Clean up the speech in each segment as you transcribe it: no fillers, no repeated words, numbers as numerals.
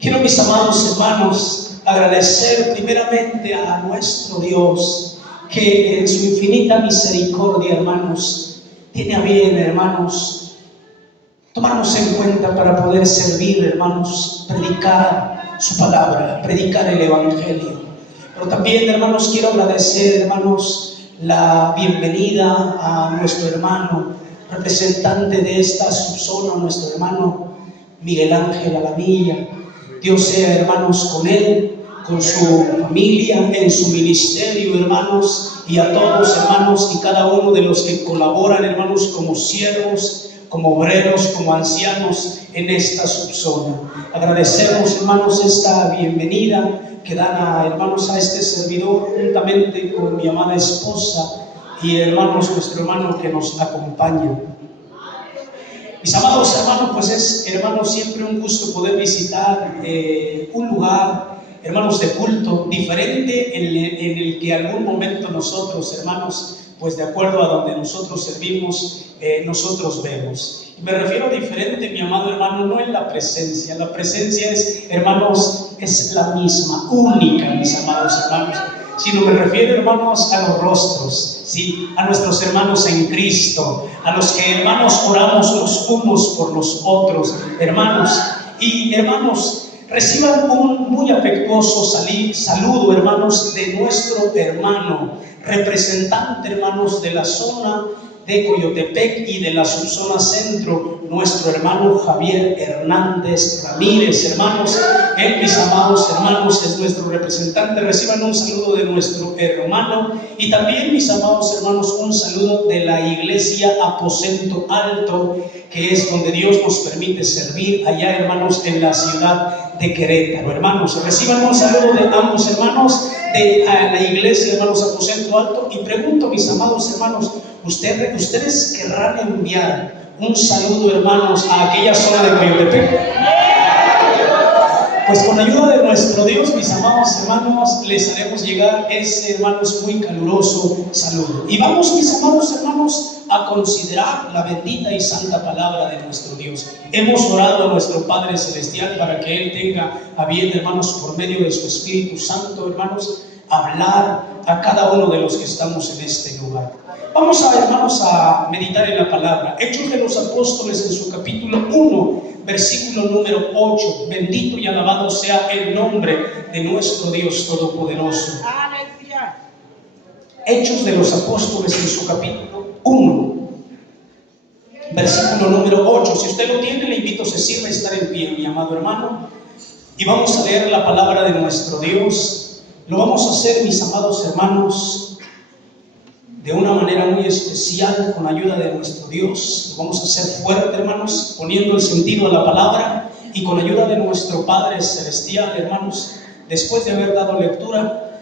Quiero, mis amados hermanos, agradecer primeramente a nuestro Dios, que en su infinita misericordia, hermanos, tiene a bien, hermanos, tomarnos en cuenta para poder servir, hermanos, predicar su palabra, predicar el Evangelio. Pero también, hermanos, quiero agradecer, hermanos, la bienvenida a nuestro hermano, representante de esta subzona, nuestro hermano Miguel Ángel Alamilla. Dios sea, hermanos, con él, con su familia, en su ministerio, hermanos, y a todos, hermanos, y cada uno de los que colaboran, hermanos, como siervos, como obreros, como ancianos en esta subzona. Agradecemos, hermanos, esta bienvenida que dan a, hermanos, a este servidor, juntamente con mi amada esposa y, hermanos, nuestro hermano que nos acompaña. Mis amados hermanos, pues es, hermanos, siempre un gusto poder visitar un lugar, hermanos, de culto diferente en el que algún momento nosotros, hermanos, pues de acuerdo a donde nosotros servimos, nosotros vemos. Y me refiero a diferente, mi amado hermano, no en la presencia es, hermanos, es la misma, única, mis amados hermanos, sino me refiero, hermanos, a los rostros, ¿sí? A nuestros hermanos en Cristo, a los que, hermanos, oramos los unos por los otros, hermanos. Y, hermanos, reciban un muy afectuoso saludo, hermanos, de nuestro hermano, representante, hermanos, de la zona de Coyotepec y de la subzona centro, nuestro hermano Javier Hernández Ramírez, hermanos. Él, mis amados hermanos, es nuestro representante. Reciban un saludo de nuestro hermano y también, mis amados hermanos, un saludo de la iglesia Aposento Alto, que es donde Dios nos permite servir allá, hermanos, en la ciudad de Querétaro. Hermanos, reciban un saludo de ambos hermanos de la iglesia, hermanos, Aposento Alto. Y pregunto, mis amados hermanos, ¿ustedes querrán enviar un saludo, hermanos, a aquella zona de Coyotepec? Pues con ayuda de nuestro Dios, mis amados hermanos, les haremos llegar ese, hermanos, muy caluroso saludo. Y vamos, mis amados hermanos, a considerar la bendita y santa palabra de nuestro Dios. Hemos orado a nuestro Padre Celestial para que Él tenga a bien, hermanos, por medio de su Espíritu Santo, hermanos, hablar a cada uno de los que estamos en este lugar. Vamos a, hermanos, a meditar en la palabra. Hechos de los Apóstoles, en su capítulo 1, versículo número 8. Bendito y alabado sea el nombre de nuestro Dios Todopoderoso. Hechos de los Apóstoles, en su capítulo 1, versículo número 8. Si usted lo tiene, le invito, se sirva a estar en pie, mi amado hermano, y vamos a leer la palabra de nuestro Dios. Lo vamos a hacer, mis amados hermanos, de una manera muy especial, con ayuda de nuestro Dios. Lo vamos a hacer fuerte, hermanos, poniendo el sentido a la palabra, y con ayuda de nuestro Padre Celestial, hermanos, después de haber dado lectura,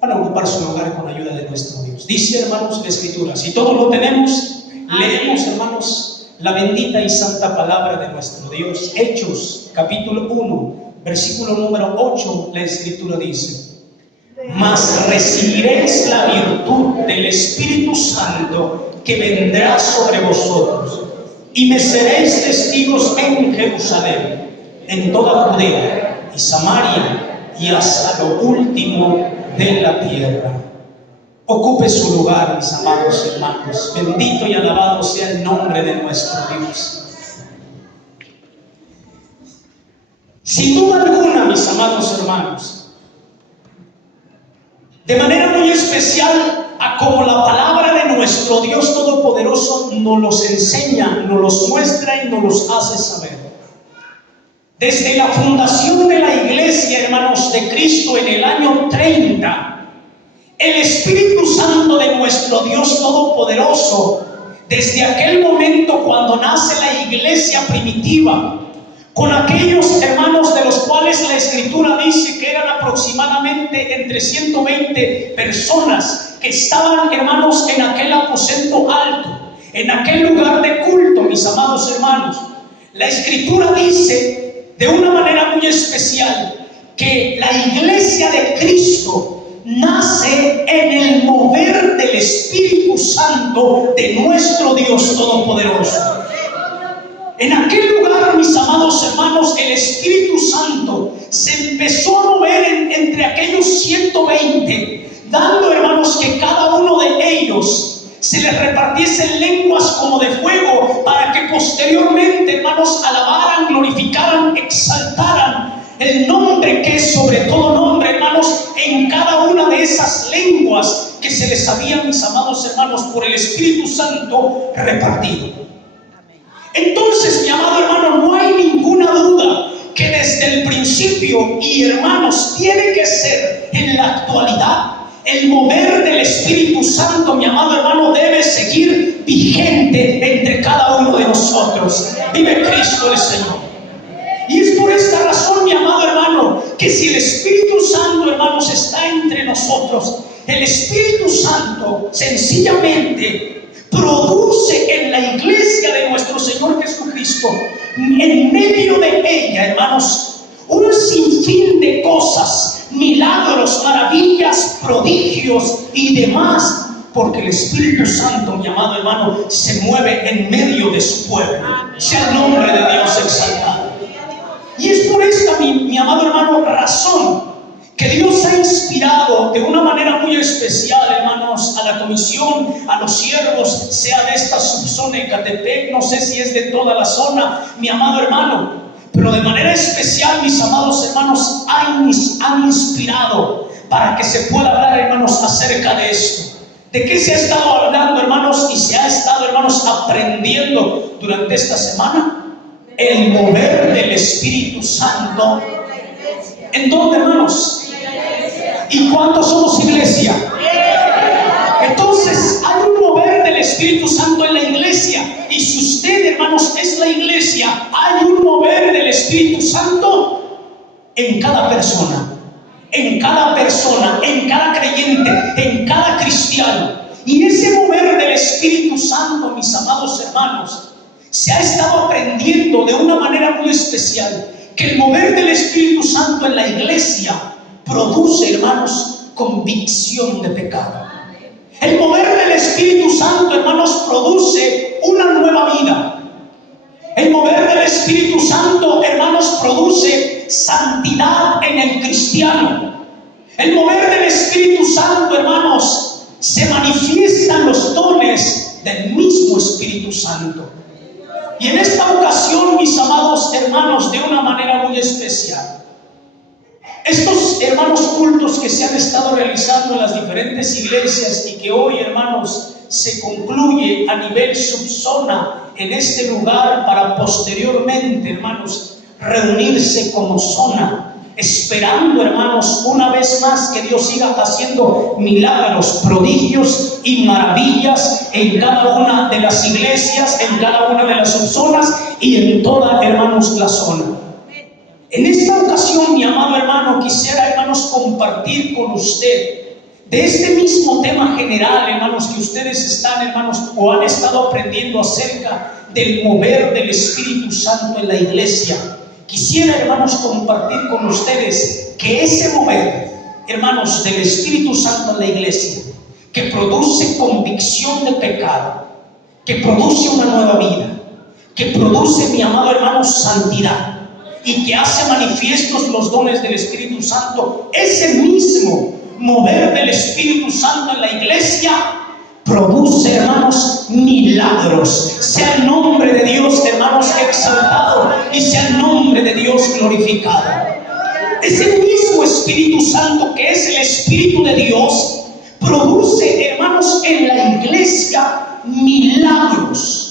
van a ocupar su lugar con ayuda de nuestro Dios. Dice, hermanos, la Escritura, si todos lo tenemos, leemos, hermanos, la bendita y santa palabra de nuestro Dios. Hechos, capítulo 1, versículo número 8, la Escritura dice: mas recibiréis la virtud del Espíritu Santo que vendrá sobre vosotros, y me seréis testigos en Jerusalén, en toda Judea y Samaria, y hasta lo último de la tierra. Ocupe su lugar, mis amados hermanos. Bendito y alabado sea el nombre de nuestro Dios. Sin duda alguna, mis amados hermanos, de manera muy especial, a como la palabra de nuestro Dios Todopoderoso nos los enseña, nos los muestra y nos los hace saber. Desde la fundación de la iglesia, hermanos, de Cristo en el año 30, el Espíritu Santo de nuestro Dios Todopoderoso, desde aquel momento cuando nace la iglesia primitiva, con aquellos hermanos de los cuales la Escritura dice que eran aproximadamente entre 120 personas que estaban, hermanos, en aquel aposento alto, en aquel lugar de culto, mis amados hermanos. La Escritura dice de una manera muy especial que la iglesia de Cristo nace en el mover del Espíritu Santo de nuestro Dios Todopoderoso. En aquel lugar, mis amados hermanos, el Espíritu Santo se empezó a mover entre aquellos 120, dando, hermanos, que cada uno de ellos se les repartiesen lenguas como de fuego, para que posteriormente, hermanos, alabaran, glorificaran, exaltaran el nombre que es sobre todo nombre, hermanos, en cada una de esas lenguas que se les había, mis amados hermanos, por el Espíritu Santo repartido. Entonces, mi amado hermano, no hay ninguna duda que desde el principio, y hermanos, tiene que ser en la actualidad, el mover del Espíritu Santo, mi amado hermano, debe seguir vigente entre cada uno de nosotros. Vive Cristo el Señor. Y es por esta razón, mi amado hermano, que si el Espíritu Santo, hermanos, está entre nosotros, el Espíritu Santo sencillamente produce en la iglesia de nuestro Señor Jesucristo, en medio de ella, hermanos, un sinfín de cosas, milagros, maravillas, prodigios y demás, porque el Espíritu Santo, mi amado hermano, se mueve en medio de su pueblo. Sea el nombre de Dios exaltado. Y es por esta, mi amado hermano, razón que Dios ha inspirado de una manera muy especial, hermanos, a la comisión, a los siervos, sea de esta subzona de Ecatepec, no sé si es de toda la zona, mi amado hermano, pero de manera especial, mis amados hermanos, han inspirado para que se pueda hablar, hermanos, acerca de esto. ¿De qué se ha estado hablando, hermanos? Y se ha estado, hermanos, aprendiendo durante esta semana. El mover del Espíritu Santo. ¿En dónde, hermanos? ¿Y cuántos somos iglesia? Entonces hay un mover del Espíritu Santo en la iglesia. Y si usted, hermanos, es la iglesia, hay un mover del Espíritu Santo en cada persona. En cada persona, en cada creyente, en cada cristiano. Y ese mover del Espíritu Santo, mis amados hermanos, se ha estado aprendiendo de una manera muy especial, que el mover del Espíritu Santo en la iglesia produce, hermanos, convicción de pecado. El mover del Espíritu Santo, hermanos, produce una nueva vida. El mover del Espíritu Santo, hermanos, produce santidad en el cristiano. El mover del Espíritu Santo, hermanos, se manifiestan los dones del mismo Espíritu Santo. Y en esta ocasión, mis amados hermanos, de una manera muy especial, estos, hermanos, cultos que se han estado realizando en las diferentes iglesias y que hoy, hermanos, se concluye a nivel subzona en este lugar para posteriormente, hermanos, reunirse como zona, esperando, hermanos, una vez más que Dios siga haciendo milagros, prodigios y maravillas en cada una de las iglesias, en cada una de las subzonas y en toda, hermanos, la zona. En esta ocasión, mi amado hermano, quisiera, hermanos, compartir con usted de este mismo tema general, hermanos, que ustedes están, hermanos, o han estado aprendiendo acerca del mover del Espíritu Santo en la iglesia. Quisiera, hermanos, compartir con ustedes que ese mover, hermanos, del Espíritu Santo en la iglesia, que produce convicción de pecado, que produce una nueva vida, que produce, mi amado hermano, santidad, y que hace manifiestos los dones del Espíritu Santo, ese mismo mover del Espíritu Santo en la iglesia produce, hermanos, milagros. Sea el nombre de Dios, hermanos, exaltado, y sea el nombre de Dios glorificado. Ese mismo Espíritu Santo, que es el Espíritu de Dios, produce, hermanos, en la iglesia milagros.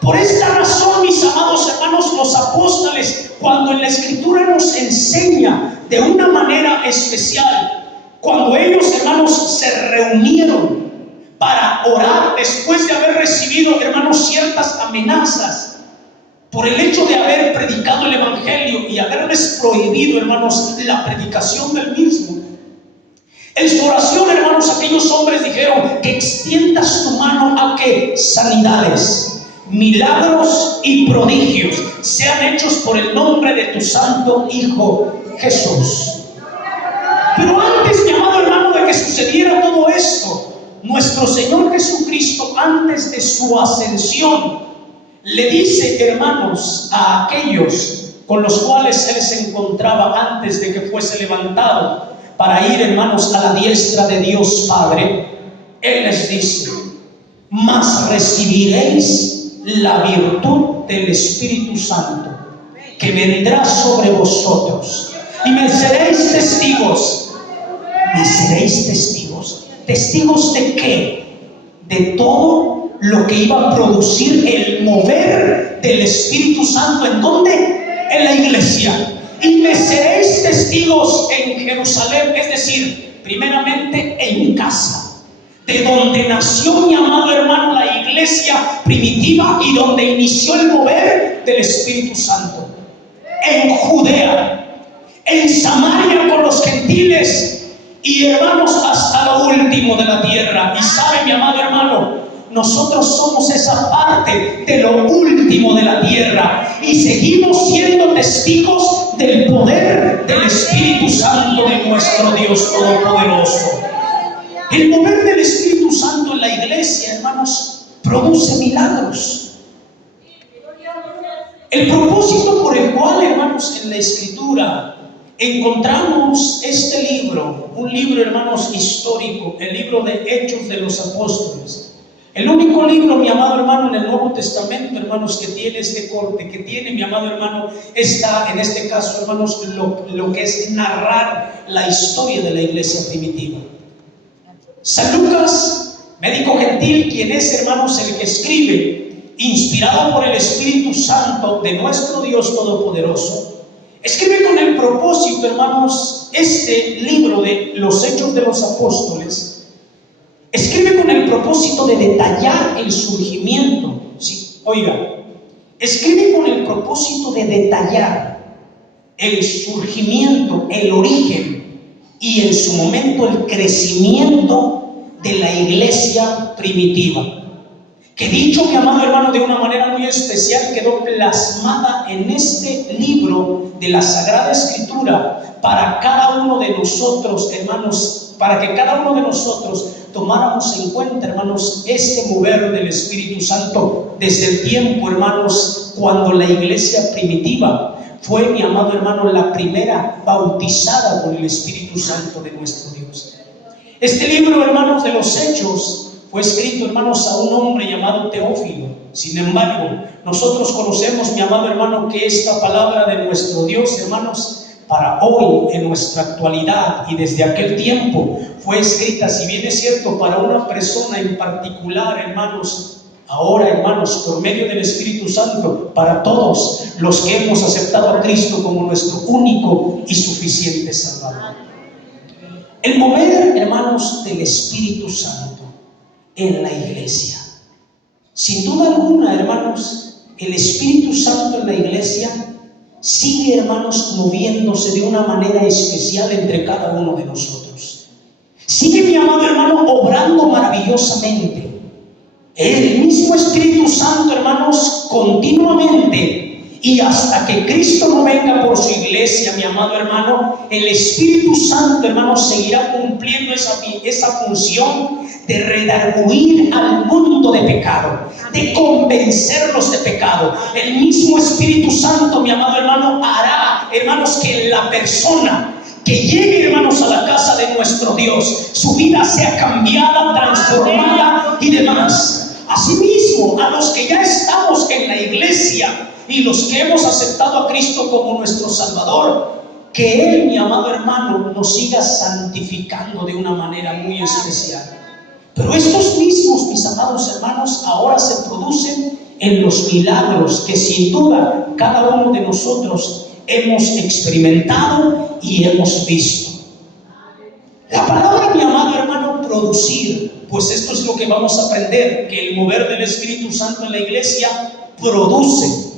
Por esta razón, mis amados hermanos, los apóstoles, cuando en la Escritura nos enseña de una manera especial, cuando ellos, hermanos, se reunieron para orar después de haber recibido, hermanos, ciertas amenazas por el hecho de haber predicado el Evangelio y haberles prohibido, hermanos, la predicación del mismo. En su oración, hermanos, aquellos hombres dijeron que extiendas tu mano a que sanidades, milagros y prodigios sean hechos por el nombre de tu santo Hijo Jesús. Pero antes, mi amado hermano, de que sucediera todo esto, nuestro Señor Jesucristo, antes de su ascensión, le dice, hermanos, a aquellos con los cuales él se encontraba antes de que fuese levantado para ir, hermanos, a la diestra de Dios Padre, él les dice: mas recibiréis la virtud del Espíritu Santo, que vendrá sobre vosotros, y me seréis testigos. ¿Me seréis testigos? ¿Testigos de qué? De todo lo que iba a producir el mover del Espíritu Santo. ¿En dónde? En la iglesia. Y me seréis testigos en Jerusalén, es decir, primeramente en mi casa, de donde nació, mi amado hermano, la iglesia primitiva y donde inició el mover del Espíritu Santo. En Judea, en Samaria con los gentiles, y hermanos, hasta lo último de la tierra. Y sabe, mi amado hermano, nosotros somos esa parte de lo último de la tierra y seguimos siendo testigos del poder del Espíritu Santo de nuestro Dios Todopoderoso. El mover del Espíritu Santo en la iglesia, hermanos, produce milagros. El propósito por el cual, hermanos, en la Escritura encontramos este libro, un libro, hermanos, histórico, el libro de Hechos de los Apóstoles. El único libro, mi amado hermano, en el Nuevo Testamento, hermanos, que tiene este corte, que tiene, mi amado hermano, está, en este caso, hermanos, lo que es narrar la historia de la iglesia primitiva. San Lucas, médico gentil, quien es, hermanos, el que escribe, inspirado por el Espíritu Santo de nuestro Dios Todopoderoso, escribe con el propósito, hermanos, este libro de los Hechos de los Apóstoles. Escribe con el propósito de detallar el surgimiento. Sí, oiga, escribe con el propósito de detallar el surgimiento, el origen y en su momento el crecimiento de la iglesia primitiva. Que dicho, mi amado hermano, de una manera muy especial quedó plasmada en este libro de la Sagrada Escritura para cada uno de nosotros, hermanos, para que cada uno de nosotros tomáramos en cuenta, hermanos, este mover del Espíritu Santo desde el tiempo, hermanos, cuando la iglesia primitiva fue, mi amado hermano, la primera bautizada por el Espíritu Santo de nuestro Dios. Este libro, hermanos, de los Hechos fue escrito, hermanos, a un hombre llamado Teófilo. Sin embargo, nosotros conocemos, mi amado hermano, que esta palabra de nuestro Dios, hermanos, para hoy, en nuestra actualidad y desde aquel tiempo, fue escrita, si bien es cierto, para una persona en particular, hermanos, ahora, hermanos, por medio del Espíritu Santo, para todos los que hemos aceptado a Cristo como nuestro único y suficiente Salvador. El mover, hermanos, del Espíritu Santo en la iglesia. Sin duda alguna, hermanos, el Espíritu Santo en la iglesia sigue, hermanos, moviéndose de una manera especial entre cada uno de nosotros. Sigue, mi amado hermano, obrando maravillosamente. El mismo Espíritu Santo, hermanos, continuamente y hasta que Cristo no venga por su iglesia, mi amado hermano, el Espíritu Santo, hermanos, seguirá cumpliendo esa función de redarguir al mundo de pecado, de convencerlos de pecado. El mismo Espíritu Santo, mi amado hermano, hará, hermanos, que la persona que llegue, hermanos, a la casa de nuestro Dios, su vida sea cambiada, transformada y demás. Asimismo, a los que ya estamos en la iglesia y los que hemos aceptado a Cristo como nuestro Salvador, que Él, mi amado hermano, nos siga santificando de una manera muy especial. Pero estos mismos, mis amados hermanos, ahora se producen en los milagros que sin duda cada uno de nosotros hemos experimentado y hemos visto. La palabra, mi amado hermano, producir, pues esto es lo que vamos a aprender, que el mover del Espíritu Santo en la iglesia produce.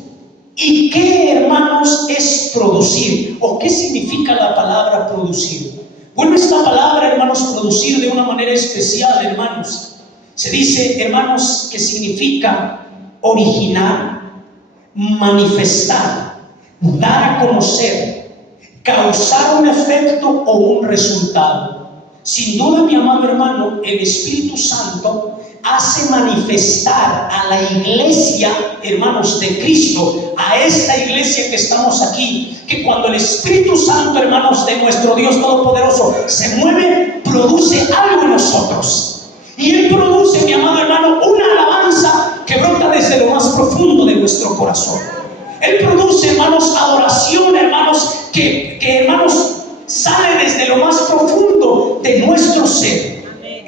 ¿Y qué, hermanos, es producir? ¿O qué significa la palabra producir? Bueno, esta palabra, hermanos, producir de una manera especial, hermanos, se dice, hermanos, que significa originar, manifestar, dar a conocer, causar un efecto o un resultado. Sin duda, mi amado hermano, el Espíritu Santo hace manifestar a la iglesia, hermanos, de Cristo, a esta iglesia que estamos aquí, que cuando el Espíritu Santo, hermanos, de nuestro Dios Todopoderoso se mueve, produce algo en nosotros. Y Él produce, mi amado hermano, una alabanza que brota desde lo más profundo de nuestro corazón. Él produce, hermanos, adoración, hermanos, que hermanos, sale desde lo más profundo de nuestro ser.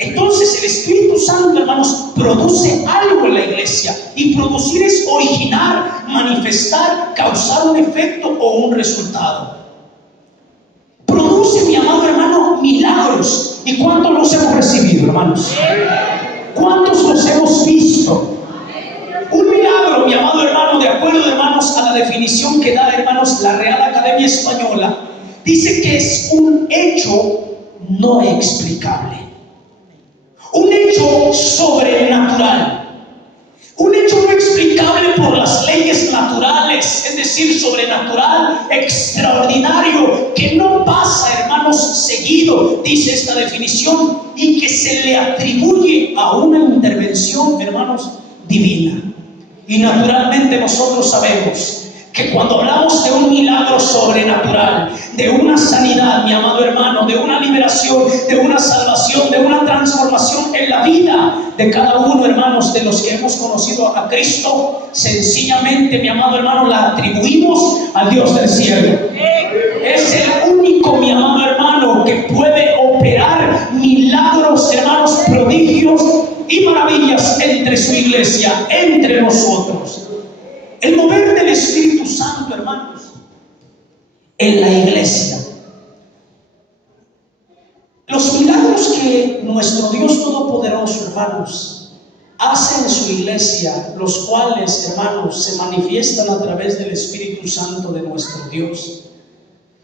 Entonces el Espíritu Santo, hermanos, produce algo en la iglesia. Y producir es originar, manifestar, causar un efecto o un resultado. Produce, mi amado hermano, milagros. ¿Y cuántos los hemos recibido, hermanos? ¿Cuántos los hemos visto? Un milagro, mi amado hermano, de acuerdo, hermanos, a la definición que da, hermanos, la Real Academia Española, dice que es un hecho no explicable, un hecho sobrenatural, un hecho no explicable por las leyes naturales, es decir, sobrenatural, extraordinario, que no pasa, hermanos, seguido, dice esta definición, y que se le atribuye a una intervención, hermanos, divina. Y naturalmente nosotros sabemos que cuando hablamos de un milagro sobrenatural, de una sanidad, mi amado hermano, de una liberación, de una salvación, de una transformación en la vida de cada uno, hermanos, de los que hemos conocido a Cristo, sencillamente, mi amado hermano, la atribuimos al Dios del cielo. Es el único, mi amado hermano, que puede operar milagros, hermanos, prodigios y maravillas entre su iglesia, entre nosotros. El mover del Espíritu Santo, hermanos, en la iglesia. Los milagros que nuestro Dios Todopoderoso, hermanos, hace en su iglesia, los cuales, hermanos, se manifiestan a través del Espíritu Santo de nuestro Dios,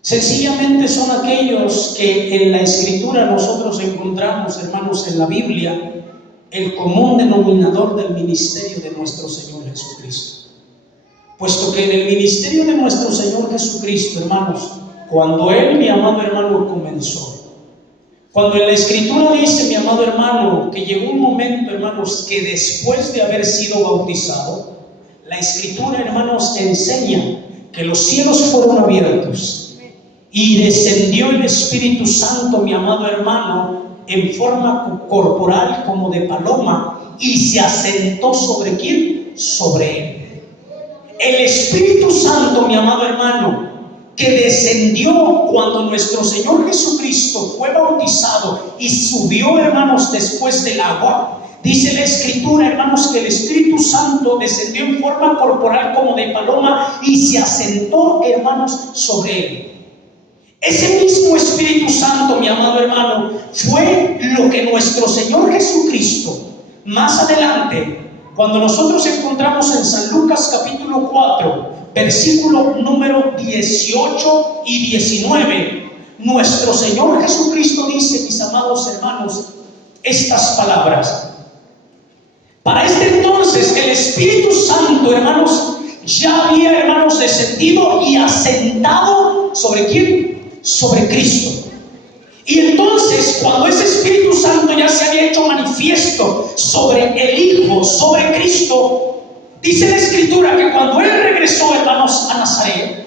sencillamente son aquellos que en la Escritura nosotros encontramos, hermanos, en la Biblia, el común denominador del ministerio de nuestro Señor Jesucristo. Puesto que en el ministerio de nuestro Señor Jesucristo, hermanos, cuando Él, mi amado hermano, comenzó, cuando en la Escritura dice, mi amado hermano, que llegó un momento, hermanos, que después de haber sido bautizado, la Escritura, hermanos, enseña que los cielos fueron abiertos y descendió el Espíritu Santo, mi amado hermano, en forma corporal como de paloma, y se asentó ¿sobre quién? Sobre Él. El Espíritu Santo, mi amado hermano, que descendió cuando nuestro Señor Jesucristo fue bautizado y subió, hermanos, después del agua. Dice la Escritura, hermanos, que el Espíritu Santo descendió en forma corporal como de paloma y se asentó, hermanos, sobre Él. Ese mismo Espíritu Santo, mi amado hermano, fue lo que nuestro Señor Jesucristo, más adelante, cuando nosotros encontramos en San Lucas capítulo 4, versículo número 18 y 19, nuestro Señor Jesucristo dice, mis amados hermanos, estas palabras. Para este entonces el Espíritu Santo, hermanos, ya había, hermanos, descendido y asentado ¿sobre quién? Sobre Cristo. Y entonces, cuando ese Espíritu Santo ya se había hecho manifiesto sobre el Hijo, sobre Cristo, dice la Escritura que cuando Él regresó, hermanos, a Nazaret,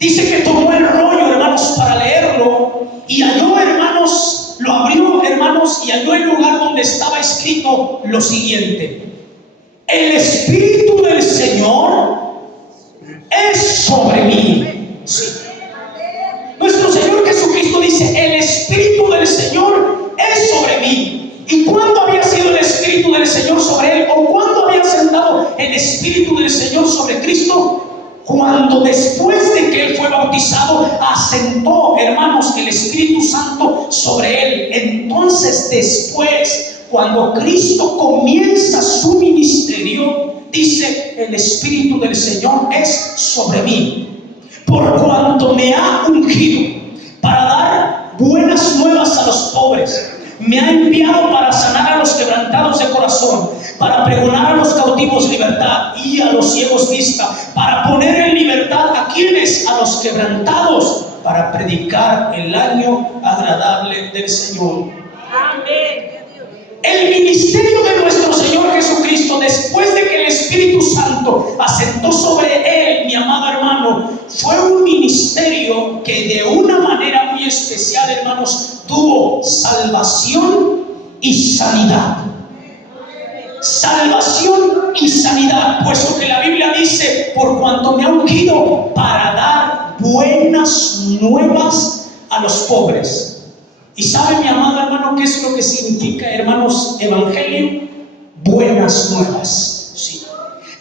dice que tomó el rollo, hermanos, para leerlo, y halló, hermanos, lo abrió, hermanos, y halló el lugar donde estaba escrito lo siguiente: el Espíritu del Señor es sobre mí. Sí. Nuestro Señor Jesucristo dice, el Espíritu del Señor es sobre mí. ¿Y cuándo había sido el Espíritu del Señor sobre Él? ¿O cuándo había sentado el Espíritu del Señor sobre Cristo? Cuando después de que Él fue bautizado, asentó, hermanos, el Espíritu Santo sobre Él. Entonces después, cuando Cristo comienza su ministerio, dice, el Espíritu del Señor es sobre mí, por cuanto me ha ungido para dar buenas nuevas a los pobres, me ha enviado para sanar a los quebrantados de corazón, para pregonar a los cautivos libertad y a los ciegos vista, para poner en libertad a quienes, a los quebrantados, para predicar el año agradable del Señor. Amén. El El ministerio de nuestro Señor Jesucristo, después de que el Espíritu Santo asentó sobre él, mi amado hermano, fue un ministerio que de una manera muy especial, hermanos, tuvo salvación y sanidad. Salvación y sanidad, puesto que la Biblia dice: por cuanto me ha ungido para dar buenas nuevas a los pobres. ¿Y sabe, mi amado hermano, qué es lo que significa, hermanos, evangelio? Buenas nuevas. Sí.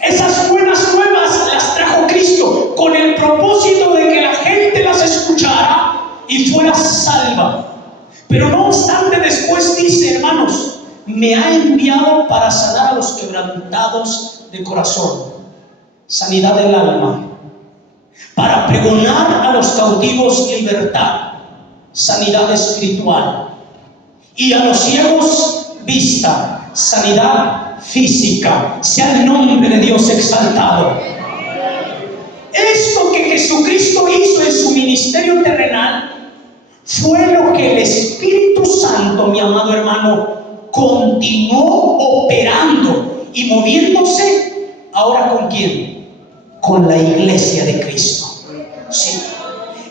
Esas buenas nuevas las trajo Cristo con el propósito de que la gente las escuchara y fuera salva. Pero no obstante, después dice, hermanos: me ha enviado para sanar a los quebrantados de corazón, sanidad del alma, para pregonar a los cautivos libertad, sanidad espiritual, y a los ciegos vista, sanidad física. Sea el nombre de Dios exaltado. Esto que Jesucristo hizo en su ministerio terrenal fue lo que el Espíritu Santo, mi amado hermano, continuó operando y moviéndose. ¿Ahora con quién? Con la iglesia de Cristo. Sí.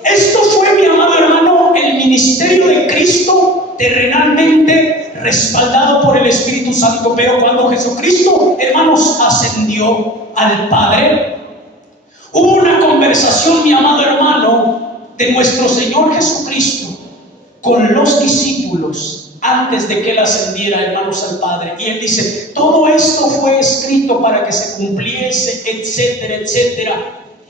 Esto fue, mi amado hermano, el ministerio de Cristo terrenalmente respaldado por el Espíritu Santo. Pero cuando Jesucristo, hermanos, ascendió al Padre, hubo una conversación, mi amado hermano, de nuestro Señor Jesucristo con los discípulos antes de que Él ascendiera, hermanos, al Padre. Y Él dice: todo esto fue escrito para que se cumpliese, etcétera, etcétera.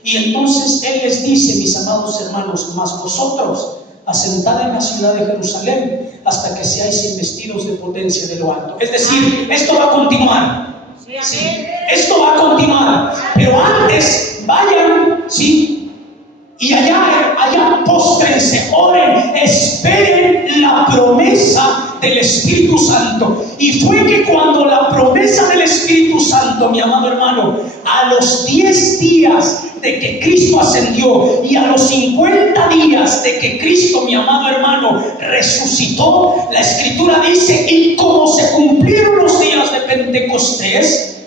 Y entonces Él les dice: mis amados hermanos, mas vosotros asentad en la ciudad de Jerusalén hasta que seáis investidos de potencia de lo alto. Es decir, esto va a continuar. Sí, esto va a continuar. Pero antes, vayan, sí, y allá póstrense, oren, esperen la promesa del Espíritu Santo. Y fue que cuando la promesa del Espíritu Santo, mi amado hermano, a los 10 días de que Cristo ascendió y a los 50 días de que Cristo, mi amado hermano, resucitó, la Escritura dice: y como se cumplieron los días de Pentecostés,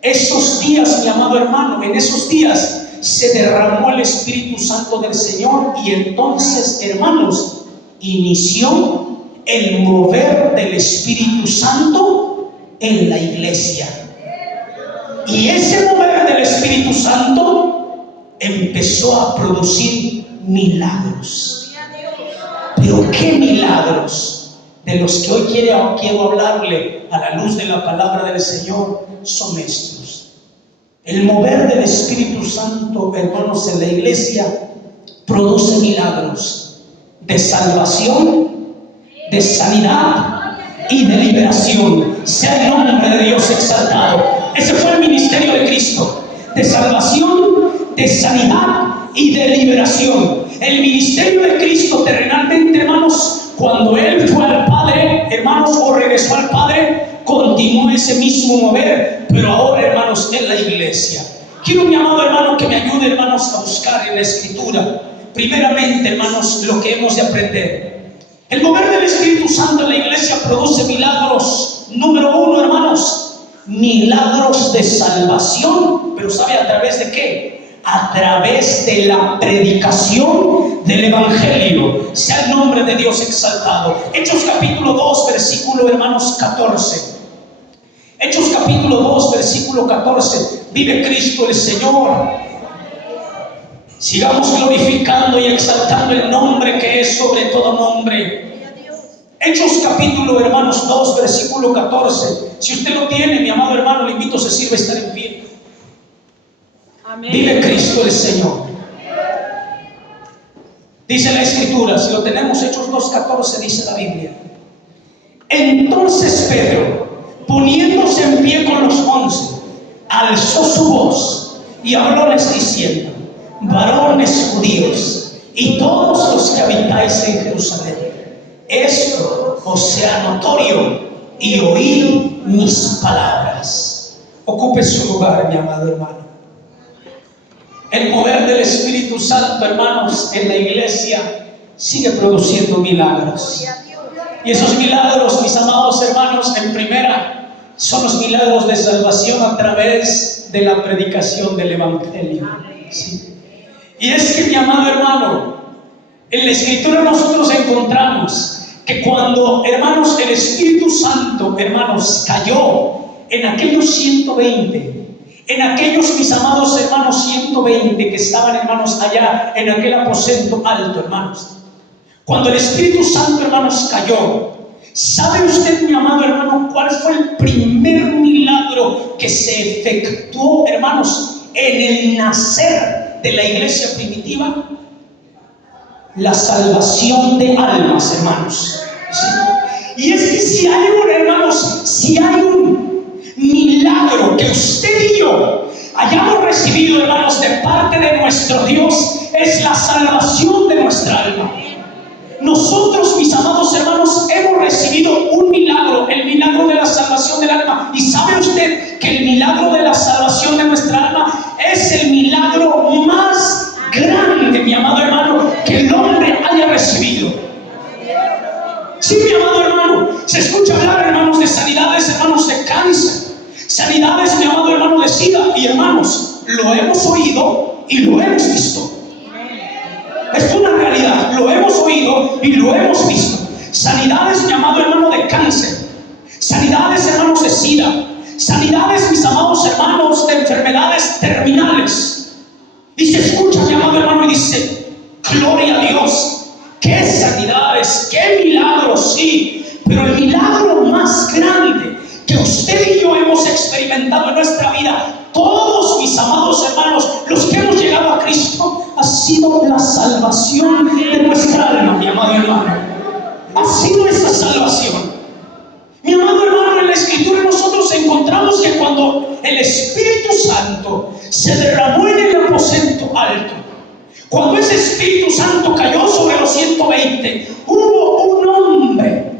esos días, mi amado hermano, en esos días se derramó el Espíritu Santo del Señor. Y entonces, hermanos, inició el mover del Espíritu Santo en la iglesia. Y ese mover del Espíritu Santo empezó a producir milagros. Pero ¿qué milagros? De los que hoy quiero hablarle a la luz de la palabra del Señor son estos. El mover del Espíritu Santo, hermanos, en la iglesia produce milagros de salvación, de sanidad y de liberación. Sea el nombre de Dios exaltado. Ese fue el ministerio de Cristo: de salvación, de sanidad y de liberación. El ministerio de Cristo terrenalmente, hermanos, cuando Él fue al Padre, hermanos, o regresó al Padre, continuó ese mismo mover, pero ahora, hermanos, en la iglesia. Quiero, mi amado hermano, que me ayude, hermanos, a buscar en la Escritura, primeramente, hermanos, lo que hemos de aprender. El mover del Espíritu Santo en la iglesia produce milagros. Número 1, hermanos, milagros de salvación. Pero ¿sabe a través de qué? A través de la predicación del Evangelio. Sea el nombre de Dios exaltado. Hechos capítulo 2, versículo, hermanos, 14. Hechos capítulo 2, versículo 14. Vive Cristo el Señor. Sigamos glorificando y exaltando el nombre que es sobre todo nombre. Hechos capítulo, hermanos, 2, versículo 14. Si usted lo tiene, mi amado hermano, le invito, se sirve estar en pie. Amén. Vive Cristo el Señor. Dice la Escritura, si lo tenemos, Hechos 2:14, dice la Biblia: entonces Pedro, poniéndose en pie con los 11, alzó su voz y hablóles diciendo: varones judíos y todos los que habitáis en Jerusalén, esto os sea notorio y oíd mis palabras. Ocupe su lugar, mi amado hermano. El poder del Espíritu Santo, hermanos, en la iglesia sigue produciendo milagros. Y esos milagros, mis amados hermanos, en primera, son los milagros de salvación a través de la predicación del Evangelio. ¿Sí? Y es que, mi amado hermano, en la Escritura nosotros encontramos que cuando, hermanos, el Espíritu Santo, hermanos, cayó en aquellos 120, en aquellos, mis amados hermanos, 120 que estaban, hermanos, allá en aquel aposento alto, hermanos. Cuando el Espíritu Santo, hermanos, cayó, ¿sabe usted, mi amado hermano, cuál fue el primer milagro que se efectuó, hermanos, en el nacer de la iglesia primitiva? La salvación de almas, hermanos. ¿Sí? Y es que si hay un, hermanos, si hay un milagro que usted y yo hayamos recibido, hermanos, de parte de nuestro Dios, es la salvación de nuestra alma. Nosotros, mis amados hermanos, hemos recibido un milagro, el milagro de la salvación del alma. Y sabe usted que el milagro de la salvación de nuestra alma es el milagro más grande, mi amado hermano, que el hombre haya recibido. Sí, mi amado hermano, se escucha hablar, hermanos, de sanidades, hermanos, de cáncer, sanidades, mi amado hermano, de SIDA. Y hermanos, lo hemos oído y lo hemos visto. Es una realidad, lo hemos oído y lo hemos visto. Sanidades, mi amado hermano, de cáncer, sanidades, hermanos, de SIDA, sanidades, mis amados hermanos, de enfermedades terminales. Y se escucha, mi amado hermano, y dice: gloria a Dios, qué sanidades, qué milagros, sí. Pero el milagro más grande que usted y yo hemos experimentado en nuestra vida, todos, mis amados hermanos, los que hemos llegado a Cristo, ha sido la salvación de nuestra alma, mi amado hermano. Ha sido esa salvación. Mi amado hermano, en la Escritura nosotros encontramos que cuando el Espíritu Santo se derramó en el aposento alto, cuando ese Espíritu Santo cayó sobre los 120, hubo un hombre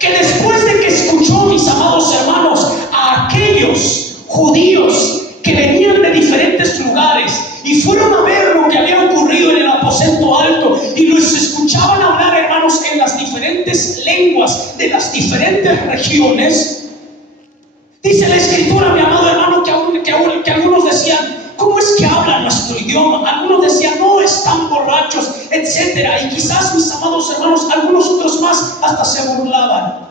que, después de que escuchó, mis amados hermanos, a aquellos judíos que venían de diferentes lugares y fueron a ver lo que había ocurrido en el aposento alto, y los escuchaban hablar, hermanos, en las diferentes lenguas de las diferentes regiones. Dice la Escritura, mi amado hermano, que algunos decían: ¿cómo es que hablan nuestro idioma? Algunos decían: no, están borrachos, etcétera. Y quizás, mis amados hermanos, algunos otros más hasta se burlaban.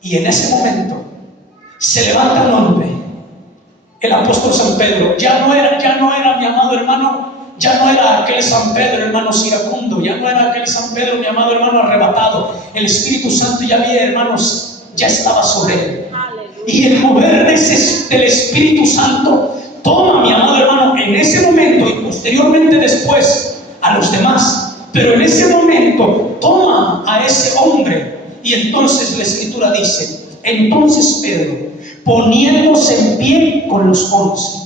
Y en ese momento se levanta un hombre, el apóstol San Pedro. Ya no era, mi amado hermano, ya no era aquel San Pedro, hermanos, iracundo. Ya no era aquel San Pedro, mi amado hermano, arrebatado. El Espíritu Santo ya había, hermanos, ya estaba sobre él. Y el mover del Espíritu Santo toma, mi amado hermano, en ese momento, y posteriormente después a los demás, pero en ese momento toma a ese hombre. Y entonces la Escritura dice: entonces Pedro, poniéndose en pie con los 11,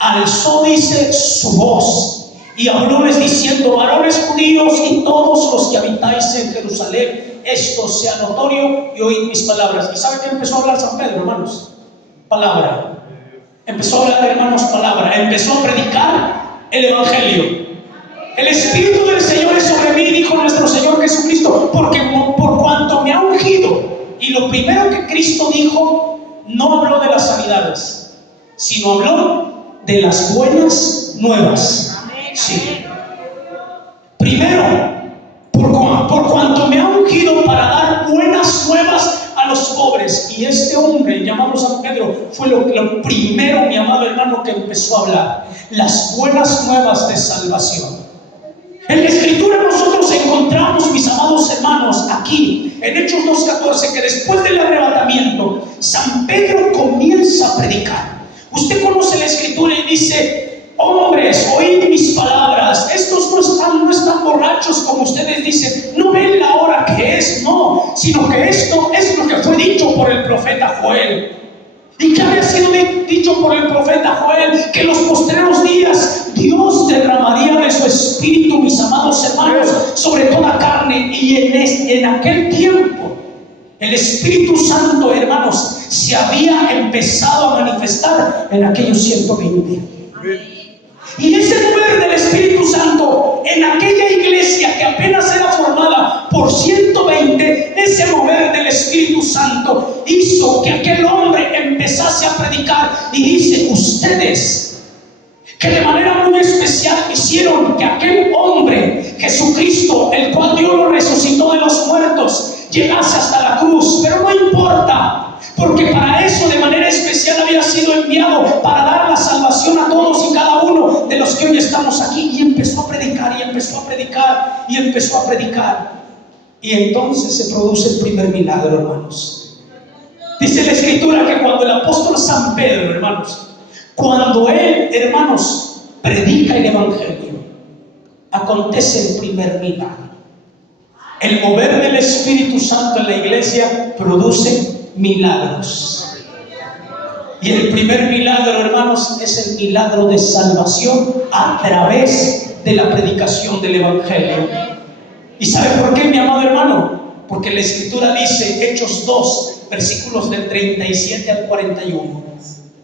alzó, dice, su voz y hablóles diciendo: varones judíos y todos los que habitáis en Jerusalén, esto sea notorio y oíd mis palabras. ¿Y saben qué empezó a hablar San Pedro, hermanos? Palabra. Empezó a hablar, hermanos, palabra. Empezó a predicar el Evangelio. El Espíritu del Señor es sobre mí, dijo nuestro Señor Jesucristo, porque por cuanto me ha ungido. Y lo primero que Cristo dijo, no habló de las sanidades, sino habló de las buenas nuevas. Sí. Primero, por cuanto me ha ungido para dar buenas nuevas a los pobres. Y este hombre llamado San Pedro fue lo primero, mi amado hermano, que empezó a hablar las buenas nuevas de salvación. En la Escritura nosotros encontramos, mis amados hermanos, aquí en Hechos 2:14, que después del arrebatamiento San Pedro comienza a predicar. Usted conoce la Escritura y dice: hombres, oíd mis palabras. Estos no están borrachos como ustedes dicen, no ven la hora que es, no, sino que esto es lo que fue dicho por el profeta Joel. ¿Y qué había sido dicho por el profeta Joel? Que en los postreros días Dios derramaría de su Espíritu, mis amados hermanos, sobre toda carne. Y en aquel tiempo el Espíritu Santo, hermanos, se había empezado a manifestar en aquellos 120. Y ese mover del Espíritu Santo en aquella iglesia que apenas era formada por 120, ese mover del Espíritu Santo hizo que aquel hombre empezase a predicar. Y dice, ustedes que de manera muy especial hicieron que aquel hombre, Jesucristo, el cual Dios lo resucitó de los muertos, llegase hasta la cruz. Pero no importa, porque para eso de manera especial había sido enviado, para dar la salvación a todos y cada uno de los que hoy estamos aquí. Y empezó a predicar, y empezó a predicar, y empezó a predicar. Y entonces se produce el primer milagro, hermanos. Dice la Escritura que cuando el apóstol San Pedro, hermanos, cuando él, hermanos, predica el Evangelio, acontece el primer milagro. El mover del Espíritu Santo en la iglesia produce milagros. Y el primer milagro, hermanos, es el milagro de salvación a través de la predicación del Evangelio. ¿Y sabe por qué, mi amado hermano? Porque la Escritura dice, Hechos 2, versículos del 37 al 41.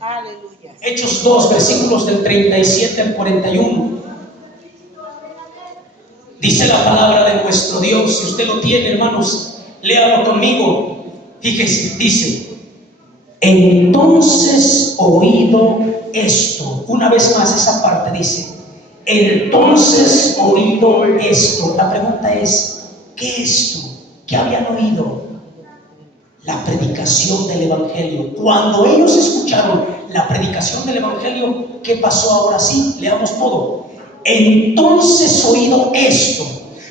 Aleluya. Hechos 2, versículos del 37 al 41. Dice la palabra de nuestro Dios. Si usted lo tiene, hermanos, léalo conmigo. Fíjese, dice, entonces oído esto. Una vez más esa parte dice, entonces oído esto. La pregunta es, ¿qué es esto? ¿Qué habían oído? La predicación del Evangelio. Cuando ellos escucharon la predicación del Evangelio, ¿qué pasó ahora sí? Leamos todo. Entonces oído esto,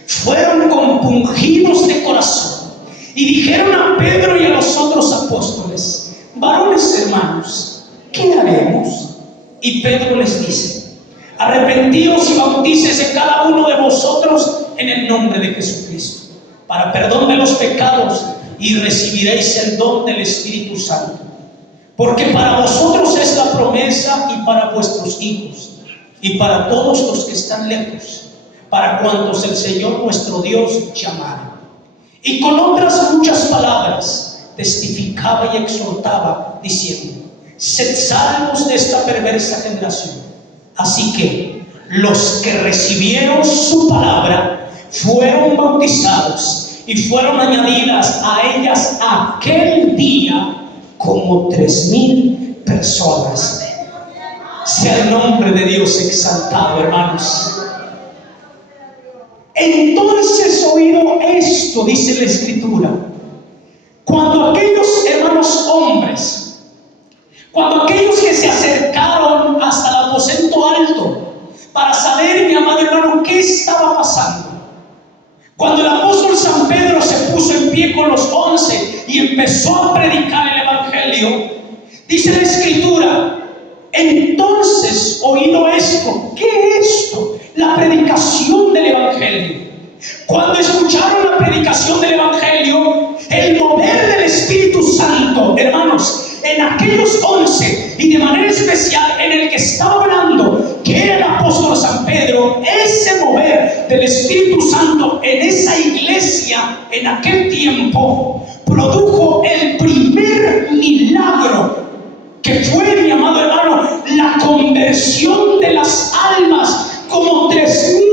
fueron compungidos de corazón y dijeron a Pedro y a los otros apóstoles, varones hermanos, ¿qué haremos? Y Pedro les dice, arrepentíos y bautícese cada uno de vosotros en el nombre de Jesucristo, para perdón de los pecados, y recibiréis el don del Espíritu Santo. Porque para vosotros es la promesa, y para vuestros hijos, y para todos los que están lejos, para cuantos el Señor nuestro Dios llamare. Y con otras muchas palabras testificaba y exhortaba, diciendo, sed salvos de esta perversa generación. Así que los que recibieron su palabra fueron bautizados, y fueron añadidas a ellas aquel día como 3,000 personas. Sea el nombre de Dios exaltado, hermanos. Entonces oído esto, dice la Escritura, cuando aquellos hermanos hombres, cuando aquellos que se acercaron hasta el aposento alto para saber, mi amado hermano, qué estaba pasando, cuando el apóstol San Pedro se puso en pie con los 11 y empezó a predicar el Evangelio, dice la Escritura, entonces oído esto. ¿Qué es esto? La predicación del Evangelio. Cuando escucharon la predicación del Evangelio, el mover del Espíritu Santo, hermanos, en aquellos 11 y de manera especial en el que estaba hablando, que era el apóstol San Pedro, ese mover del Espíritu Santo en esa iglesia en aquel tiempo produjo el primer milagro, que fue, mi amado hermano, la conversión de las almas, como 3,000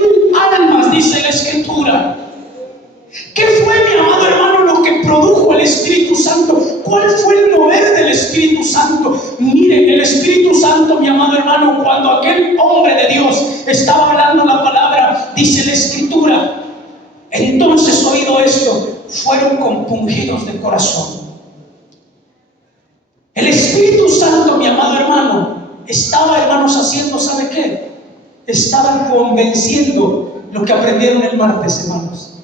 almas, dice la Escritura. ¿Qué fue, mi amado hermano, lo que produjo el Espíritu Santo? ¿Cuál fue el mover del Espíritu Santo? Mire, el Espíritu Santo, mi amado hermano, cuando aquel hombre de Dios estaba hablando la palabra, dice la Escritura, entonces oído esto, fueron compungidos de corazón. El Espíritu Santo, mi amado hermano, estaba, hermanos, haciendo, ¿sabe qué? Estaban convenciendo lo que aprendieron el martes, hermanos.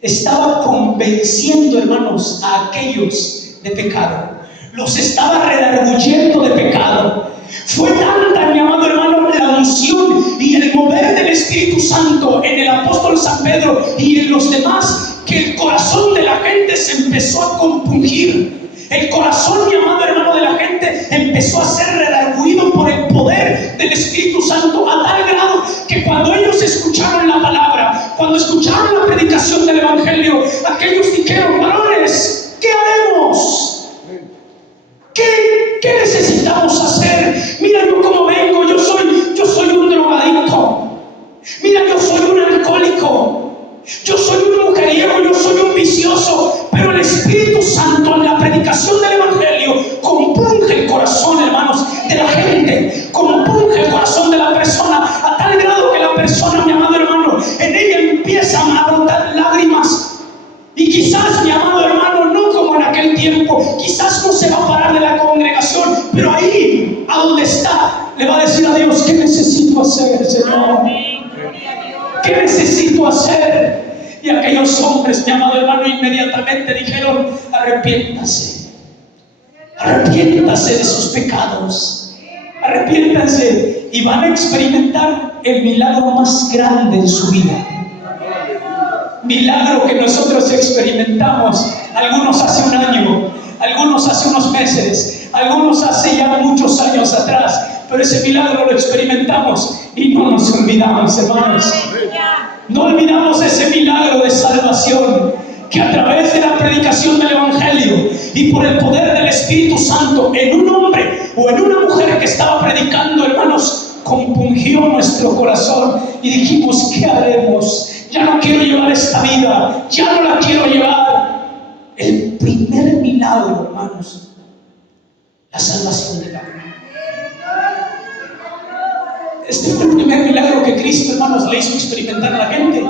Estaba convenciendo, hermanos, a aquellos de pecado. Los estaba redarguyendo de pecado. Fue tanta, mi amado hermano, la unción y el mover del Espíritu Santo en el apóstol San Pedro y en los demás, que el corazón de la gente se empezó a compungir. El corazón, mi amado hermano, de la gente empezó a ser redarguido por el poder del Espíritu Santo, a tal grado que cuando ellos escucharon la palabra, cuando escucharon la predicación del Evangelio, aquellos dijeron, varones, ¿qué haremos? ¿Qué necesitamos hacer? Mira yo cómo vengo, yo soy un drogadicto. Mira, yo soy un alcohólico. Yo soy un mujeriego, yo soy tal grado que la persona, mi amado hermano, en ella empiezan a brotar lágrimas. Y quizás, mi amado hermano, no como en aquel tiempo, quizás no se va a parar de la congregación, pero ahí, a donde está, le va a decir a Dios: ¿qué necesito hacer, Señor? ¿Qué necesito hacer? Y aquellos hombres, mi amado hermano, inmediatamente dijeron: arrepiéntase, arrepiéntase de sus pecados, arrepiéntase, y van a experimentar el milagro más grande en su vida. Milagro que nosotros experimentamos, algunos hace un año, algunos hace unos meses, algunos hace ya muchos años atrás, pero ese milagro lo experimentamos y no nos olvidamos, hermanos. No olvidamos ese milagro de salvación que a través de la predicación del Evangelio y por el poder del Espíritu Santo en un hombre o en una mujer que estaba predicando, hermanos, compungió nuestro corazón y dijimos: ¿qué haremos? Ya no quiero llevar esta vida, ya no la quiero llevar. El primer milagro, hermanos, la salvación del alma. Este fue el primer milagro que Cristo, hermanos, le hizo experimentar a la gente.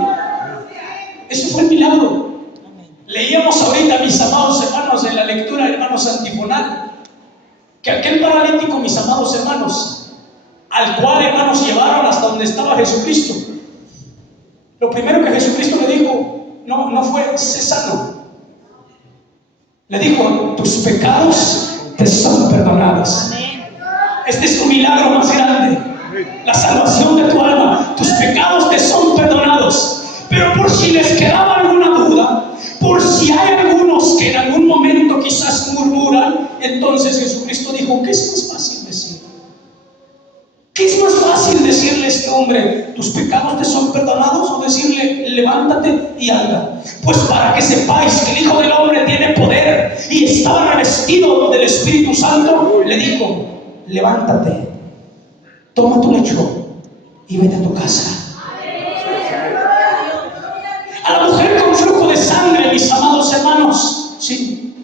Ese fue el milagro. Leíamos ahorita, mis amados hermanos, en la lectura, hermanos, antifonal, que aquel paralítico, mis amados hermanos, al cual, hermanos, llevaron hasta donde estaba Jesucristo, lo primero que Jesucristo le dijo no fue: sé sano. Le dijo: tus pecados te son perdonados. Este es tu milagro más grande, la salvación de tu alma. Tus pecados te son perdonados. Pero por si les quedaba alguna duda, por si hay algunos que en algún momento quizás murmuran, entonces Jesucristo dijo: ¿qué es más fácil decir? ¿Qué es más fácil decirle a este hombre: tus pecados te son perdonados? O decirle: levántate y anda. Pues para que sepáis que el Hijo del Hombre tiene poder y estaba revestido del Espíritu Santo, le dijo: levántate, toma tu lecho y vete a tu casa. A la mujer con flujo de sangre, mis amados hermanos, sí,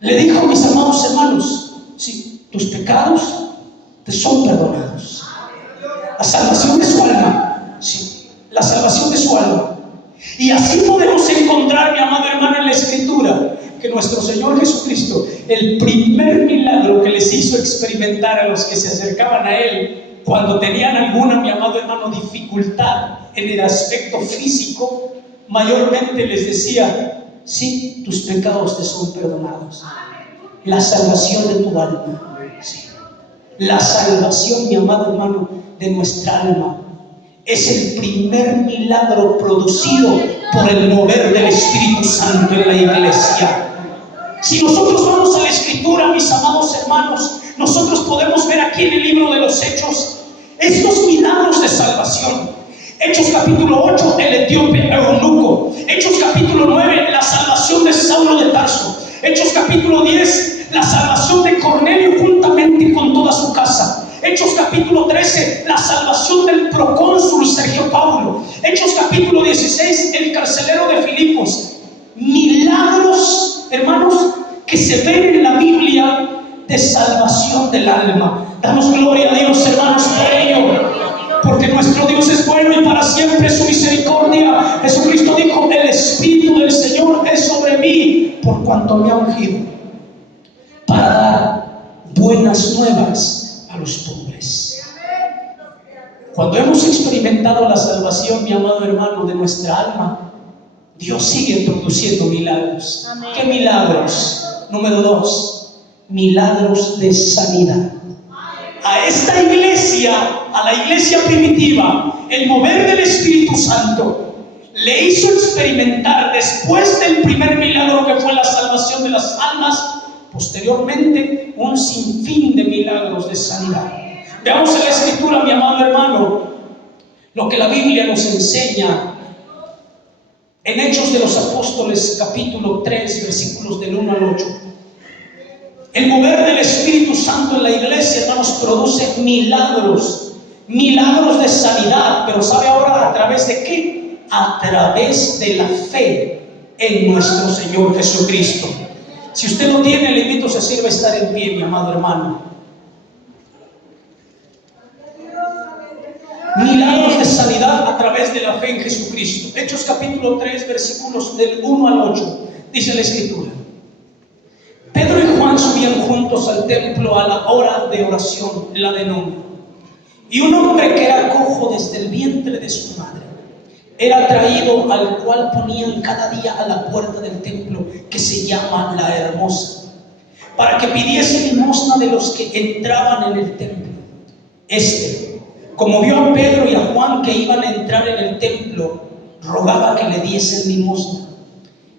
le dijo, mis amados hermanos, sí, tus pecados te son perdonados. La salvación de su alma, sí, la salvación de su alma. Y así podemos encontrar, mi amado hermano, en la Escritura, que nuestro Señor Jesucristo, el primer milagro que les hizo experimentar a los que se acercaban a Él, cuando tenían alguna, mi amado hermano, dificultad en el aspecto físico, mayormente les decía: sí, tus pecados te son perdonados. La salvación de tu alma, sí. La salvación, mi amado hermano, de nuestra alma es el primer milagro producido por el mover del Espíritu Santo en la iglesia. Si nosotros vamos a la Escritura, mis amados hermanos, nosotros podemos ver aquí en el libro de los Hechos estos milagros de salvación. Hechos capítulo 8, el etíope eunuco. Hechos capítulo 9, la salvación de Saulo de Tarso. Hechos capítulo 10, la salvación de Cornelio juntamente con toda su casa. Hechos capítulo 13, la salvación del procónsul Sergio Paulo. Hechos capítulo 16, el carcelero de Filipos. Milagros, hermanos, que se ven en la Biblia de salvación del alma. Damos gloria a Dios, hermanos, por ello, porque nuestro Dios es bueno y para siempre su misericordia. Jesucristo dijo: el Espíritu del Señor es sobre mí, por cuanto me ha ungido para dar buenas nuevas a los pobres. Cuando hemos experimentado la salvación, mi amado hermano, de nuestra alma, Dios sigue produciendo milagros. Amén. ¿Qué milagros? Número 2, milagros de sanidad. A esta iglesia, a la iglesia primitiva, el mover del Espíritu Santo le hizo experimentar, después del primer milagro que fue la salvación de las almas, posteriormente un sinfín de milagros de sanidad. Veamos en la Escritura, mi amado hermano, lo que la Biblia nos enseña en Hechos de los Apóstoles capítulo 3, versículos del 1 al 8. El mover del Espíritu Santo en la iglesia, hermanos, produce milagros, milagros de sanidad. Pero ¿sabe ahora a través de qué? A través de la fe en nuestro Señor Jesucristo. Si usted lo tiene, le invito, se sirva a estar en pie, mi amado hermano. Milagros de sanidad a través de la fe en Jesucristo. Hechos capítulo 3, versículos del 1 al 8. Dice la Escritura: Pedro y Juan subían juntos al templo a la hora de oración, la de noche. Y un hombre que era cojo desde el vientre de su madre era traído, al cual ponían cada día a la puerta del templo, que se llama La Hermosa, para que pidiese limosna de los que entraban en el templo. Como vio a Pedro y a Juan que iban a entrar en el templo, rogaba que le diesen limosna.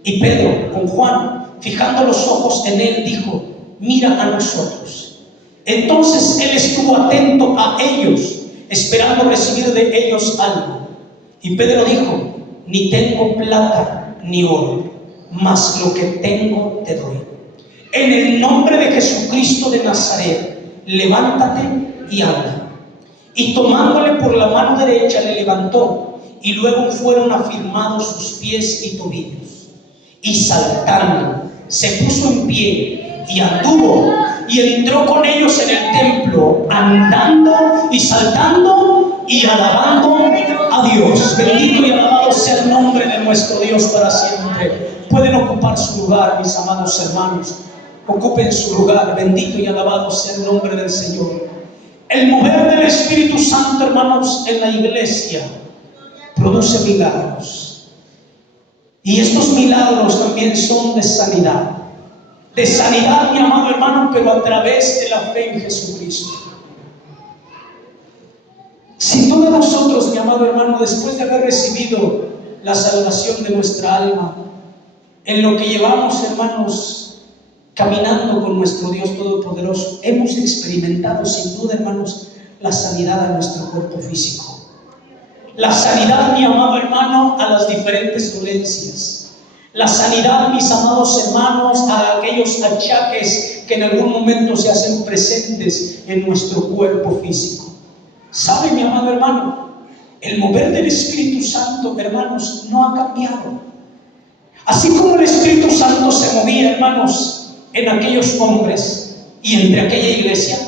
Y Pedro, con Juan, fijando los ojos en él, dijo: mira a nosotros. Entonces él estuvo atento a ellos, esperando recibir de ellos algo. Y Pedro dijo: ni tengo plata ni oro, mas lo que tengo te doy. En el nombre de Jesucristo de Nazaret, levántate y anda. Y tomándole por la mano derecha le levantó, y luego fueron afirmados sus pies y tobillos. Y saltando, se puso en pie y anduvo, y entró con ellos en el templo, andando y saltando y alabando a Dios. Bendito y alabado sea el nombre de nuestro Dios para siempre. Pueden ocupar su lugar, mis amados hermanos. Ocupen su lugar. Bendito y alabado sea el nombre del Señor. El mover del Espíritu Santo, hermanos, en la iglesia produce milagros. Y estos milagros también son de sanidad. De sanidad, mi amado hermano, pero a través de la fe en Jesucristo. Si todos nosotros, mi amado hermano, después de haber recibido la salvación de nuestra alma, en lo que llevamos, hermanos, caminando con nuestro Dios Todopoderoso, hemos experimentado sin duda, hermanos, la sanidad a nuestro cuerpo físico. La sanidad, mi amado hermano, a las diferentes dolencias. La sanidad, mis amados hermanos, a aquellos achaques que en algún momento se hacen presentes en nuestro cuerpo físico. ¿Sabe, mi amado hermano? El mover del Espíritu Santo, hermanos, no ha cambiado. Así como el Espíritu Santo se movía, hermanos, en aquellos hombres y entre aquella iglesia,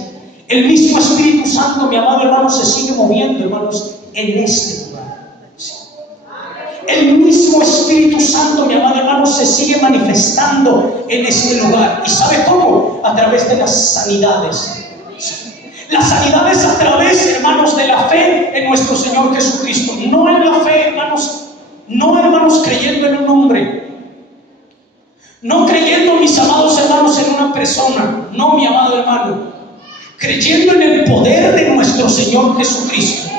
el mismo Espíritu Santo, mi amado hermano, se sigue moviendo, hermanos, en este lugar. Sí. El mismo Espíritu Santo, mi amado hermano, se sigue manifestando en este lugar. ¿Y sabe cómo? A través de las sanidades. Sí. Las sanidades a través, hermanos, de la fe en nuestro Señor Jesucristo. No en la fe, hermanos, no, hermanos, creyendo en un hombre. No creyendo, mis amados hermanos, en una persona. No, mi amado hermano. Creyendo en el poder de nuestro Señor Jesucristo.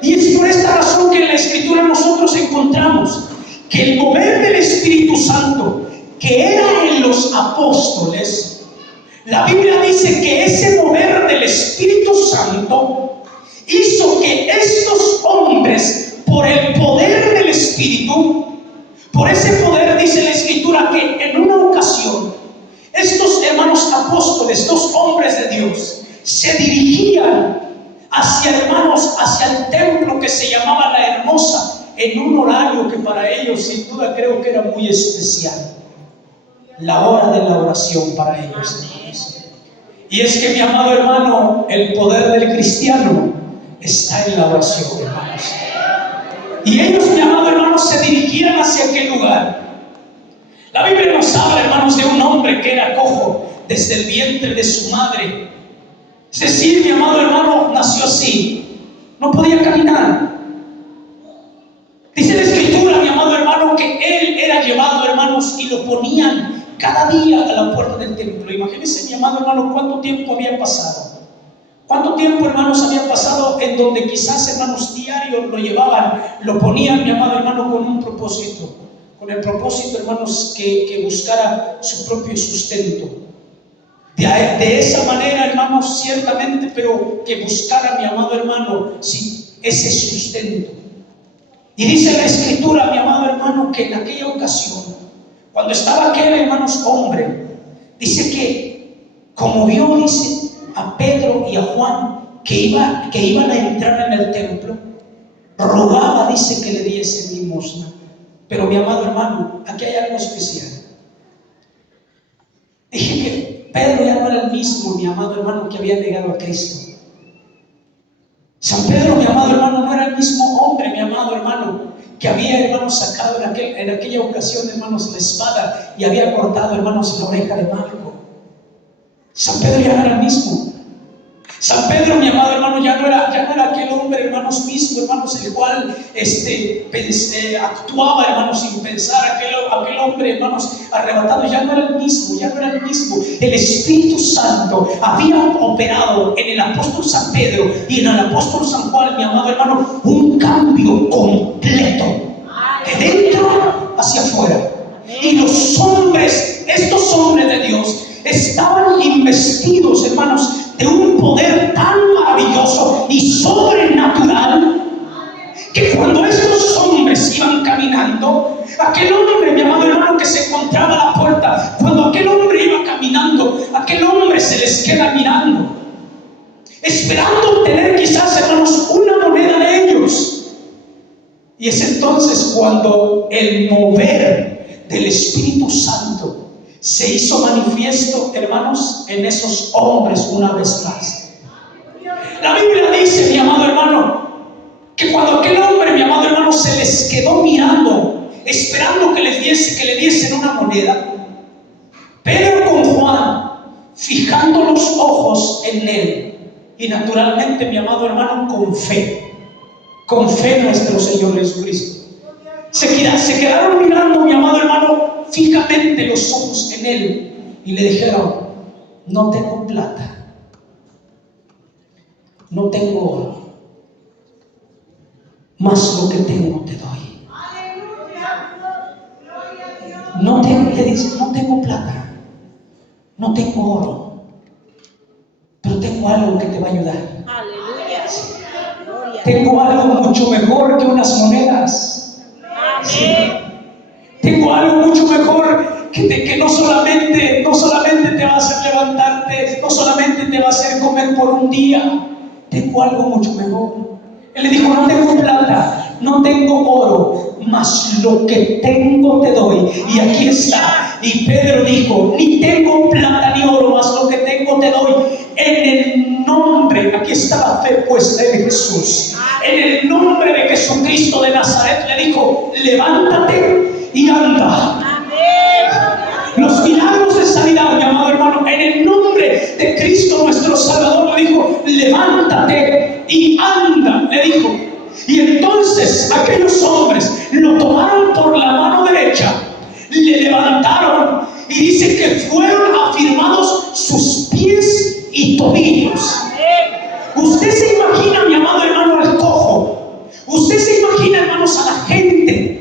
Y es por esta razón que en la Escritura nosotros encontramos que el mover del Espíritu Santo, que era en los apóstoles, la Biblia dice que ese mover del Espíritu Santo hizo que estos hombres, por el poder del Espíritu, por ese poder, dice la Escritura, que en una ocasión estos hermanos apóstoles, estos hombres de Dios, se dirigían hacia, hermanos, hacia el templo que se llamaba La Hermosa, en un horario que para ellos sin duda creo que era muy especial, la hora de la oración para ellos, hermanos. Y es que, mi amado hermano, el poder del cristiano está en la oración, hermanos. Y ellos, mi amado hermano, se dirigían hacia aquel lugar. La Biblia nos habla, hermanos, de un hombre que era cojo desde el vientre de su madre. Es decir, mi amado hermano, nació así, no podía caminar. Dice la Escritura, mi amado hermano, que él era llevado, hermanos, y lo ponían cada día a la puerta del templo. Imagínense, mi amado hermano, cuánto tiempo había pasado. ¿Cuánto tiempo, hermanos, había pasado en donde quizás, hermanos, diarios lo llevaban, lo ponían, mi amado hermano, con un propósito? Con el propósito, hermanos, que buscara su propio sustento. De esa manera, hermanos, ciertamente, pero que buscara, mi amado hermano, sí, ese sustento. Y dice la Escritura, mi amado hermano, que en aquella ocasión, cuando estaba aquel, hermanos, hombre, dice que, como vio, dice, a Pedro y a Juan que iban a entrar en el templo, rogaba, dice, que le diesen limosna. Pero, mi amado hermano, aquí hay algo especial. Dije que Pedro ya no era el mismo, mi amado hermano, que había negado a Cristo. San Pedro, mi amado hermano, no era el mismo hombre, mi amado hermano, que había, hermanos, sacado en aquella ocasión, hermanos, la espada y había cortado, hermanos, la oreja de Malco. San Pedro ya no era el mismo. San Pedro, mi amado hermano, ya no era aquel hombre, hermanos, mismo, hermanos, el cual actuaba, hermanos, sin pensar. Aquel hombre, hermanos, arrebatado, ya no era el mismo, ya no era el mismo. El Espíritu Santo había operado en el apóstol San Pedro y en el apóstol San Juan, mi amado hermano, un cambio completo de dentro hacia afuera. Y los hombres, estos hombres de Dios, estaban investidos, hermanos, de un poder tan maravilloso y sobrenatural, que cuando estos hombres iban caminando, aquel hombre, mi amado hermano, que se encontraba a la puerta, cuando aquel hombre iba caminando, aquel hombre se les queda mirando, esperando obtener quizás, hermanos, una moneda de ellos. Y es entonces cuando el mover del Espíritu Santo se hizo manifiesto, hermanos, en esos hombres una vez más. La Biblia dice, mi amado hermano, que cuando aquel hombre, mi amado hermano, se les quedó mirando, esperando que le diesen una moneda, Pedro con Juan, fijando los ojos en él, y naturalmente, mi amado hermano, con fe nuestro Señor Jesucristo, se quedaron mirando, mi amado hermano, fijamente los ojos en él, y le dijeron: no tengo plata, no tengo oro, mas lo que tengo te doy. Le dice: no tengo plata, no tengo oro, pero tengo algo que te va a ayudar. Aleluya. Tengo algo mucho mejor que unas monedas. Amén. Tengo algo mucho mejor que no solamente te va a hacer levantarte, no solamente te va a hacer comer por un día. Tengo algo mucho mejor. Él le dijo: no tengo plata, no tengo oro, mas lo que tengo te doy. Y aquí está. Y Pedro dijo: ni tengo plata ni oro, mas lo que tengo te doy. En el nombre, aquí está la fe puesta en Jesús. En el nombre de Jesucristo de Nazaret le dijo: levántate y anda. Los milagros de sanidad, mi amado hermano, en el nombre de Cristo nuestro Salvador, le dijo: levántate y anda, le dijo. Y entonces aquellos hombres lo tomaron por la mano derecha, le levantaron, y dice que fueron afirmados sus pies y tobillos. Usted se imagina, mi amado hermano, al cojo. Usted se imagina, hermanos, a la gente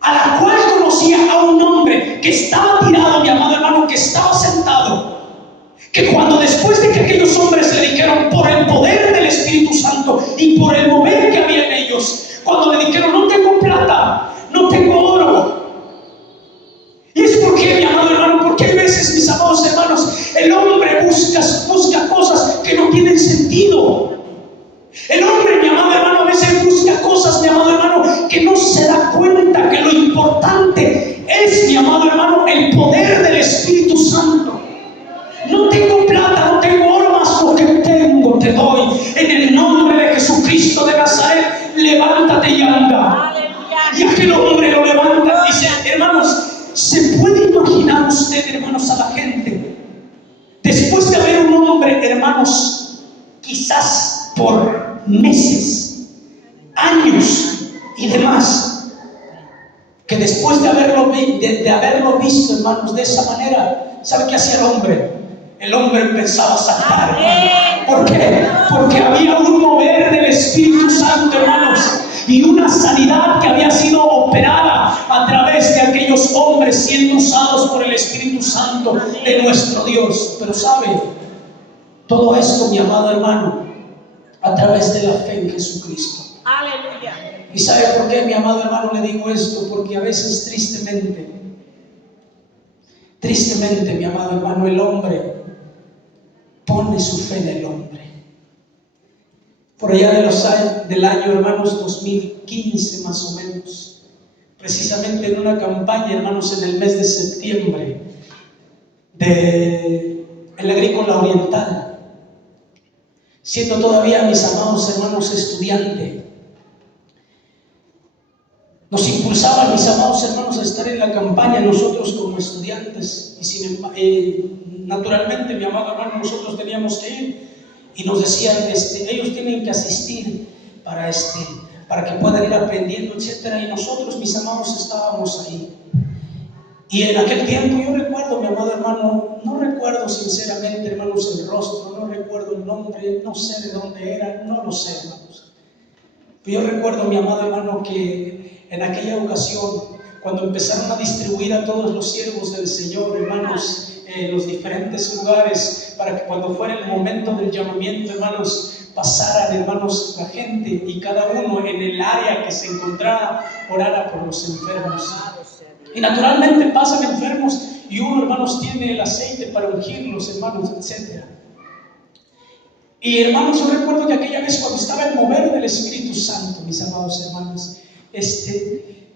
a la cual conocía a un hombre que estaba tirado, mi amado hermano, que estaba sentado, que cuando después de que aquellos hombres le dijeron, por el poder del Espíritu Santo y por el mover que había en ellos, cuando le dijeron: no tengo plata, no tengo oro. Y es porque, mi amado hermano, porque hay veces, mis amados hermanos, el hombre busca cosas que no tienen sentido. El hombre, mi amado hermano, a veces busca cosas, mi amado hermano, que no se da cuenta que lo importante es, mi amado hermano, el poder del Espíritu Santo. No tengo plata, no tengo oro, mas lo que tengo te doy. En el nombre de Jesucristo de Nazaret, levántate y anda. Y aquel hombre lo levanta y dice: hermanos, ¿se puede imaginar usted, hermanos, a la gente después de ver un hombre, hermanos, quizás por meses, años y demás, que después de haberlo visto, hermanos, de esa manera, ¿sabe qué hacía el hombre? El hombre empezaba a saltar, hermano. ¿Por qué? Porque había un mover del Espíritu Santo, hermanos, y una sanidad que había sido operada a través de aquellos hombres siendo usados por el Espíritu Santo de nuestro Dios. Pero ¿sabe? Todo esto, mi amado hermano, a través de la fe en Jesucristo. Aleluya. ¿Y sabe por qué, mi amado hermano, le digo esto? Porque a veces tristemente, mi amado hermano, el hombre pone su fe en el hombre. Por allá del año, hermanos, 2015 más o menos, precisamente en una campaña, hermanos, en el mes de septiembre, el Agrícola Oriental, siendo todavía, mis amados hermanos, estudiante, nos impulsaba, mis amados hermanos, a estar en la campaña nosotros como estudiantes. Y naturalmente, mi amado hermano, nosotros teníamos que ir y nos decían, ellos tienen que asistir para que puedan ir aprendiendo, etcétera. Y nosotros, mis amados, estábamos ahí. Y en aquel tiempo yo recuerdo, mi amado hermano, no recuerdo sinceramente, hermanos, el rostro, no recuerdo el nombre, no sé de dónde era, no lo sé, hermanos. Pero yo recuerdo, mi amado hermano, que en aquella ocasión, cuando empezaron a distribuir a todos los siervos del Señor, hermanos, en los diferentes lugares, para que cuando fuera el momento del llamamiento, hermanos, pasaran, hermanos, la gente y cada uno en el área que se encontrara, orara por los enfermos. Y naturalmente pasan enfermos y uno, hermanos, tiene el aceite para ungirlos, hermanos, etc. Y hermanos, yo recuerdo que aquella vez cuando estaba el mover del Espíritu Santo, mis amados hermanos,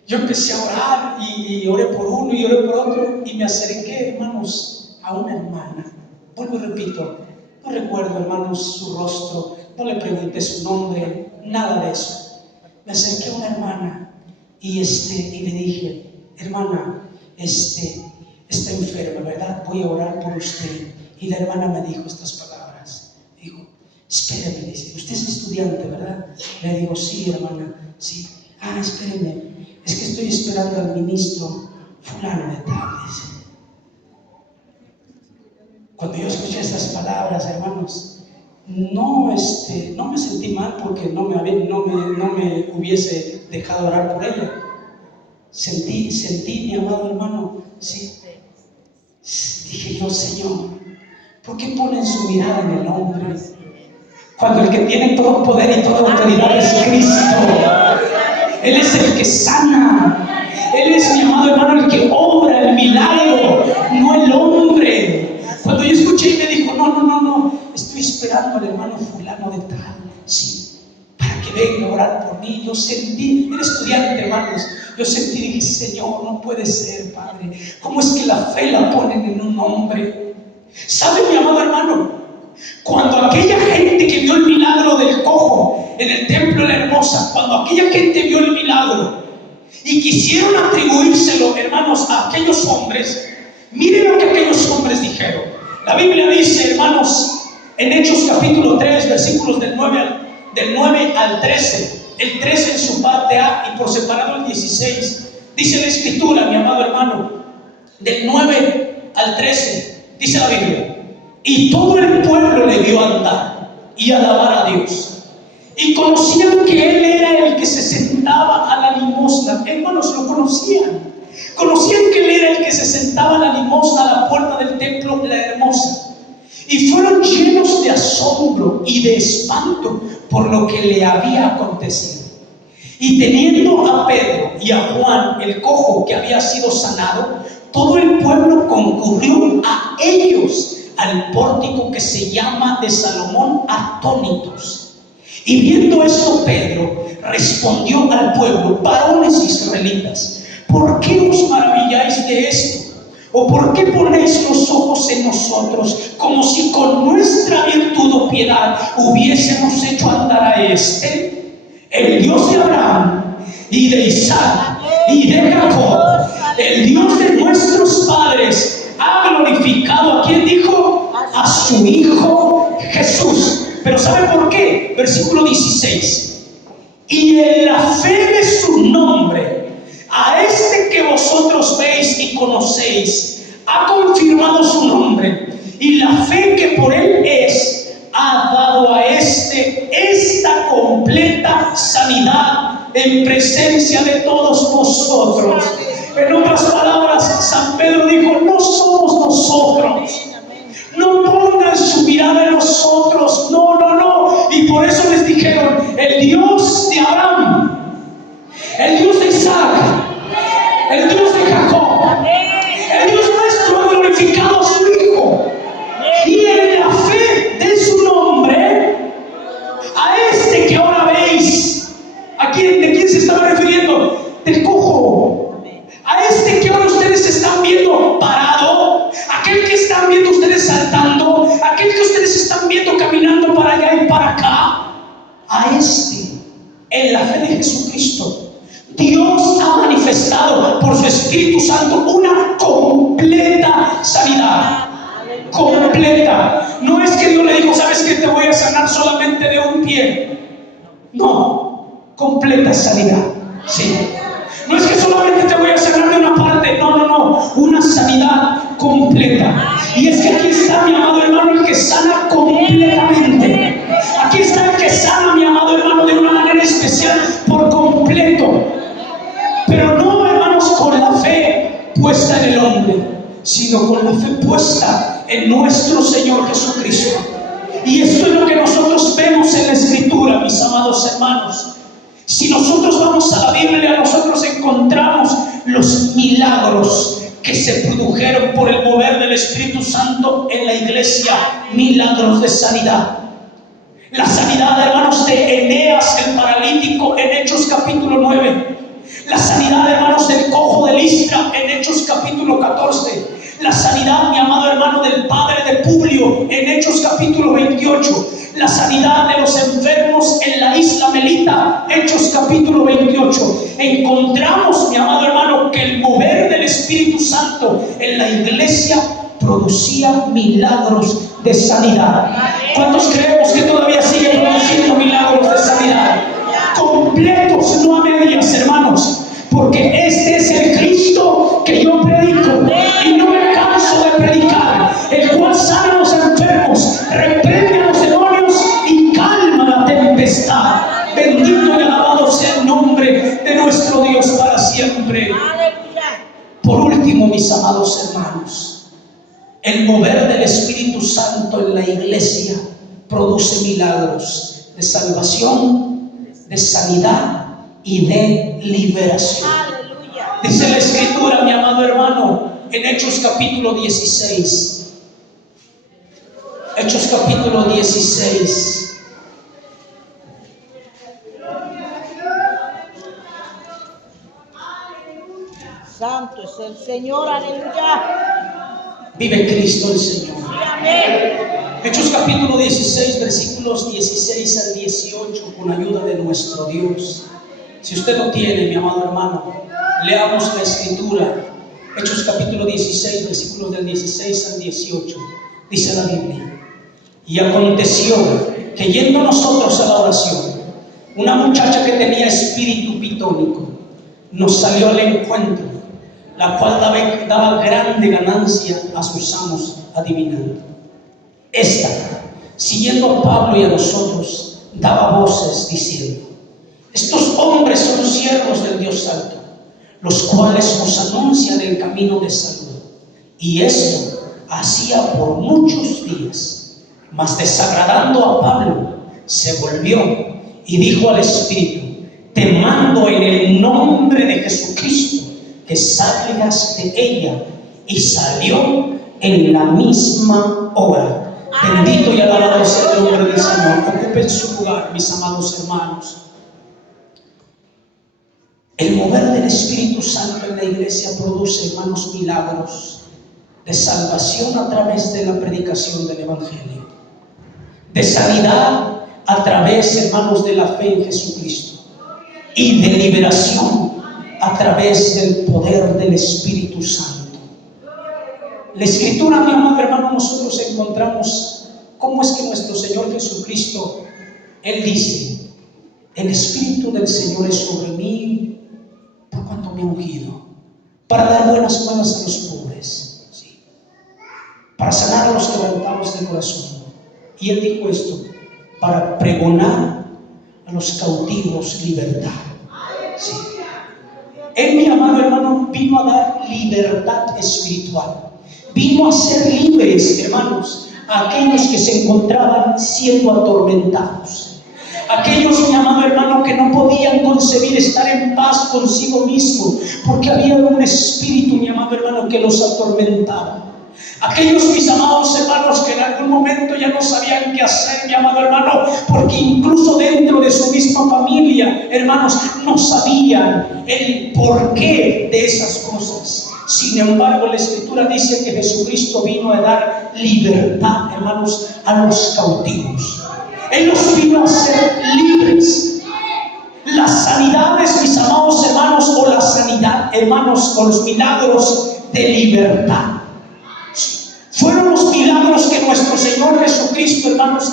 yo empecé a orar y oré por uno y oré por otro y me acerqué, hermanos, a una hermana. Vuelvo y repito, no recuerdo, hermanos, su rostro, no le pregunté su nombre, nada de eso. Me acerqué a una hermana y le dije: hermana, está enferma, ¿verdad? Voy a orar por usted. Y la hermana me dijo estas palabras. Dijo: espéreme, dice, usted es estudiante, ¿verdad? Le digo: sí, hermana, sí. Ah, espéreme, es que estoy esperando al ministro fulano de tal, dice. Cuando yo escuché estas palabras, hermanos, no me sentí mal porque no me hubiese dejado orar por ella. Sentí, mi amado hermano, sí. Dije yo: Señor, ¿por qué ponen su mirada en el hombre? Cuando el que tiene todo poder y toda autoridad es Cristo. Él es el que sana. Él es, mi amado hermano, el que obra el milagro, no el hombre. Cuando yo escuché y me dijo: no, estoy esperando al hermano fulano de tal, sí, para que venga a orar por mí. Yo sentí, era estudiante, hermanos, yo sentí y dije: Señor, no puede ser, Padre. ¿Cómo es que la fe la ponen en un hombre? ¿Sabe, mi amado hermano? Cuando aquella gente que vio el milagro del cojo en el templo de la Hermosa, cuando aquella gente vio el milagro y quisieron atribuírselo, hermanos, a aquellos hombres, miren lo que aquellos hombres dijeron. La Biblia dice, hermanos, en Hechos capítulo 3, versículos del 9 al 13, el 13 en su parte A y por separado el 16, dice la Escritura, mi amado hermano, del 9 al 13, dice la Biblia: y todo el pueblo le vio andar y alabar a Dios, y conocían que Él era el que se sentaba a la limosna. Hermanos, lo conocían que Él era el que se sentaba a la limosna a la puerta del templo de la Hermosa, y fueron llenos de asombro y de espanto por lo que le había acontecido. Y teniendo a Pedro y a Juan, el cojo que había sido sanado, todo el pueblo concurrió a ellos al pórtico que se llama de Salomón, atónitos. Y viendo esto, Pedro respondió al pueblo: varones israelitas, ¿por qué os maravilláis de esto? ¿O por qué ponéis los ojos en nosotros, como si con nuestra virtud o piedad hubiésemos hecho andar a el Dios de Abraham y de Isaac y de Jacob, el Dios de nuestros padres, ha glorificado ¿a quién dijo? A su Hijo Jesús. Pero ¿sabe por qué? Versículo 16: y en la fe de su nombre, a que vosotros veis y conocéis, ha confirmado su nombre, y la fe que por él es, ha dado a esta completa sanidad en presencia de todos vosotros. En otras palabras, San Pedro dijo: no somos nosotros, no pongan su mirada en nosotros, no. Y por eso les dijeron: el Dios de Abraham, el Dios de Isaac, el Dios de Jacob, el Dios nuestro ha glorificado a su Hijo. Y en la fe de su nombre, a que ahora veis, ¿de quién se estaba refiriendo? Del cojo. A que ahora ustedes están viendo parado, aquel que están viendo ustedes saltando, aquel que ustedes están viendo caminando para allá y para en la fe de Jesucristo, Dios ha manifestado por su Espíritu Santo una completa sanidad. Completa. No es que Dios le dijo, ¿sabes qué? Te voy a sanar solamente de un pie. No, completa sanidad. Sí. No es que solamente te voy a sanar de una parte. No, no, no. Una sanidad completa. Y es que aquí está, mi amado hermano, el que sana completamente. Aquí está el que sana, mi amado hermano, de una manera especial, por completo. Pero no, hermanos, con la fe puesta en el hombre, sino con la fe puesta en nuestro Señor Jesucristo. Y esto es lo que nosotros vemos en la Escritura, mis amados hermanos. Si nosotros vamos a la Biblia, nosotros encontramos los milagros que se produjeron por el mover del Espíritu Santo en la iglesia, milagros de sanidad. La sanidad, hermanos, de Eneas, el paralítico, en Hechos capítulo 9. La sanidad, hermanos, del cojo de Listra, en Hechos capítulo 14. La sanidad, mi amado hermano, del padre de Publio, en Hechos capítulo 28. La sanidad de los enfermos en la isla Melita, Hechos capítulo 28. Encontramos, mi amado hermano, que el mover del Espíritu Santo en la iglesia producía milagros de sanidad. ¿Cuántos creemos que todavía sigue produciendo milagros de sanidad? Completos, no a medias, hermanos. Porque este es el Cristo que yo predico y no me canso de predicar, el cual sana a los enfermos, reprende a los demonios y calma la tempestad. Bendito y alabado sea el nombre de nuestro Dios para siempre. Por último, mis amados hermanos, el mover del Espíritu Santo en la iglesia produce milagros de salvación, de sanidad y de liberación. Dice la Escritura, mi amado hermano, en Hechos capítulo 16. Hechos capítulo 16. Santo es el Señor, aleluya. Vive Cristo el Señor. Amén. Hechos capítulo 16, versículos 16 al 18, con ayuda de nuestro Dios. Si usted lo tiene, mi amado hermano, leamos la Escritura. Hechos capítulo 16, versículos del 16 al 18. Dice la Biblia: y aconteció que yendo nosotros a la oración, una muchacha que tenía espíritu pitónico nos salió al encuentro, la cual daba grande ganancia a sus amos adivinando. Esta, siguiendo a Pablo y a nosotros, daba voces diciendo: estos hombres son siervos del Dios Alto, los cuales os anuncian el camino de salud. Y esto hacía por muchos días. Mas desagradando a Pablo, se volvió y dijo al Espíritu: te mando en el nombre de Jesucristo que salgas de ella. Y salió en la misma hora. Bendito y alabado sea el nombre del Señor. Ocupen su lugar, mis amados hermanos. El mover del Espíritu Santo en la iglesia produce, hermanos, milagros de salvación a través de la predicación del Evangelio, de sanidad a través, hermanos, de la fe en Jesucristo, y de liberación a través del poder del Espíritu Santo. La Escritura, mi amado hermano, nosotros encontramos cómo es que nuestro Señor Jesucristo, Él dice: el Espíritu del Señor es sobre mí, por cuanto me ha ungido, para dar buenas nuevas a los pobres, ¿sí?, para sanar a los quebrantados de corazón. Y Él dijo esto: para pregonar a los cautivos libertad. ¿Sí? Él, mi amado hermano, vino a dar libertad espiritual. Vino a ser libres, hermanos, a aquellos que se encontraban siendo atormentados. Aquellos, mi amado hermano, que no podían concebir estar en paz consigo mismo, porque había un espíritu, mi amado hermano, que los atormentaba. Aquellos, mis amados hermanos, que en algún momento ya no sabían qué hacer, mi amado hermano, porque incluso dentro de su misma familia, hermanos, no sabían el porqué de esas cosas. Sin embargo, la Escritura dice que Jesucristo vino a dar libertad, hermanos, a los cautivos. Él los vino a hacer libres. hermanos, con los milagros de libertad. Fueron los milagros que nuestro Señor Jesucristo, hermanos,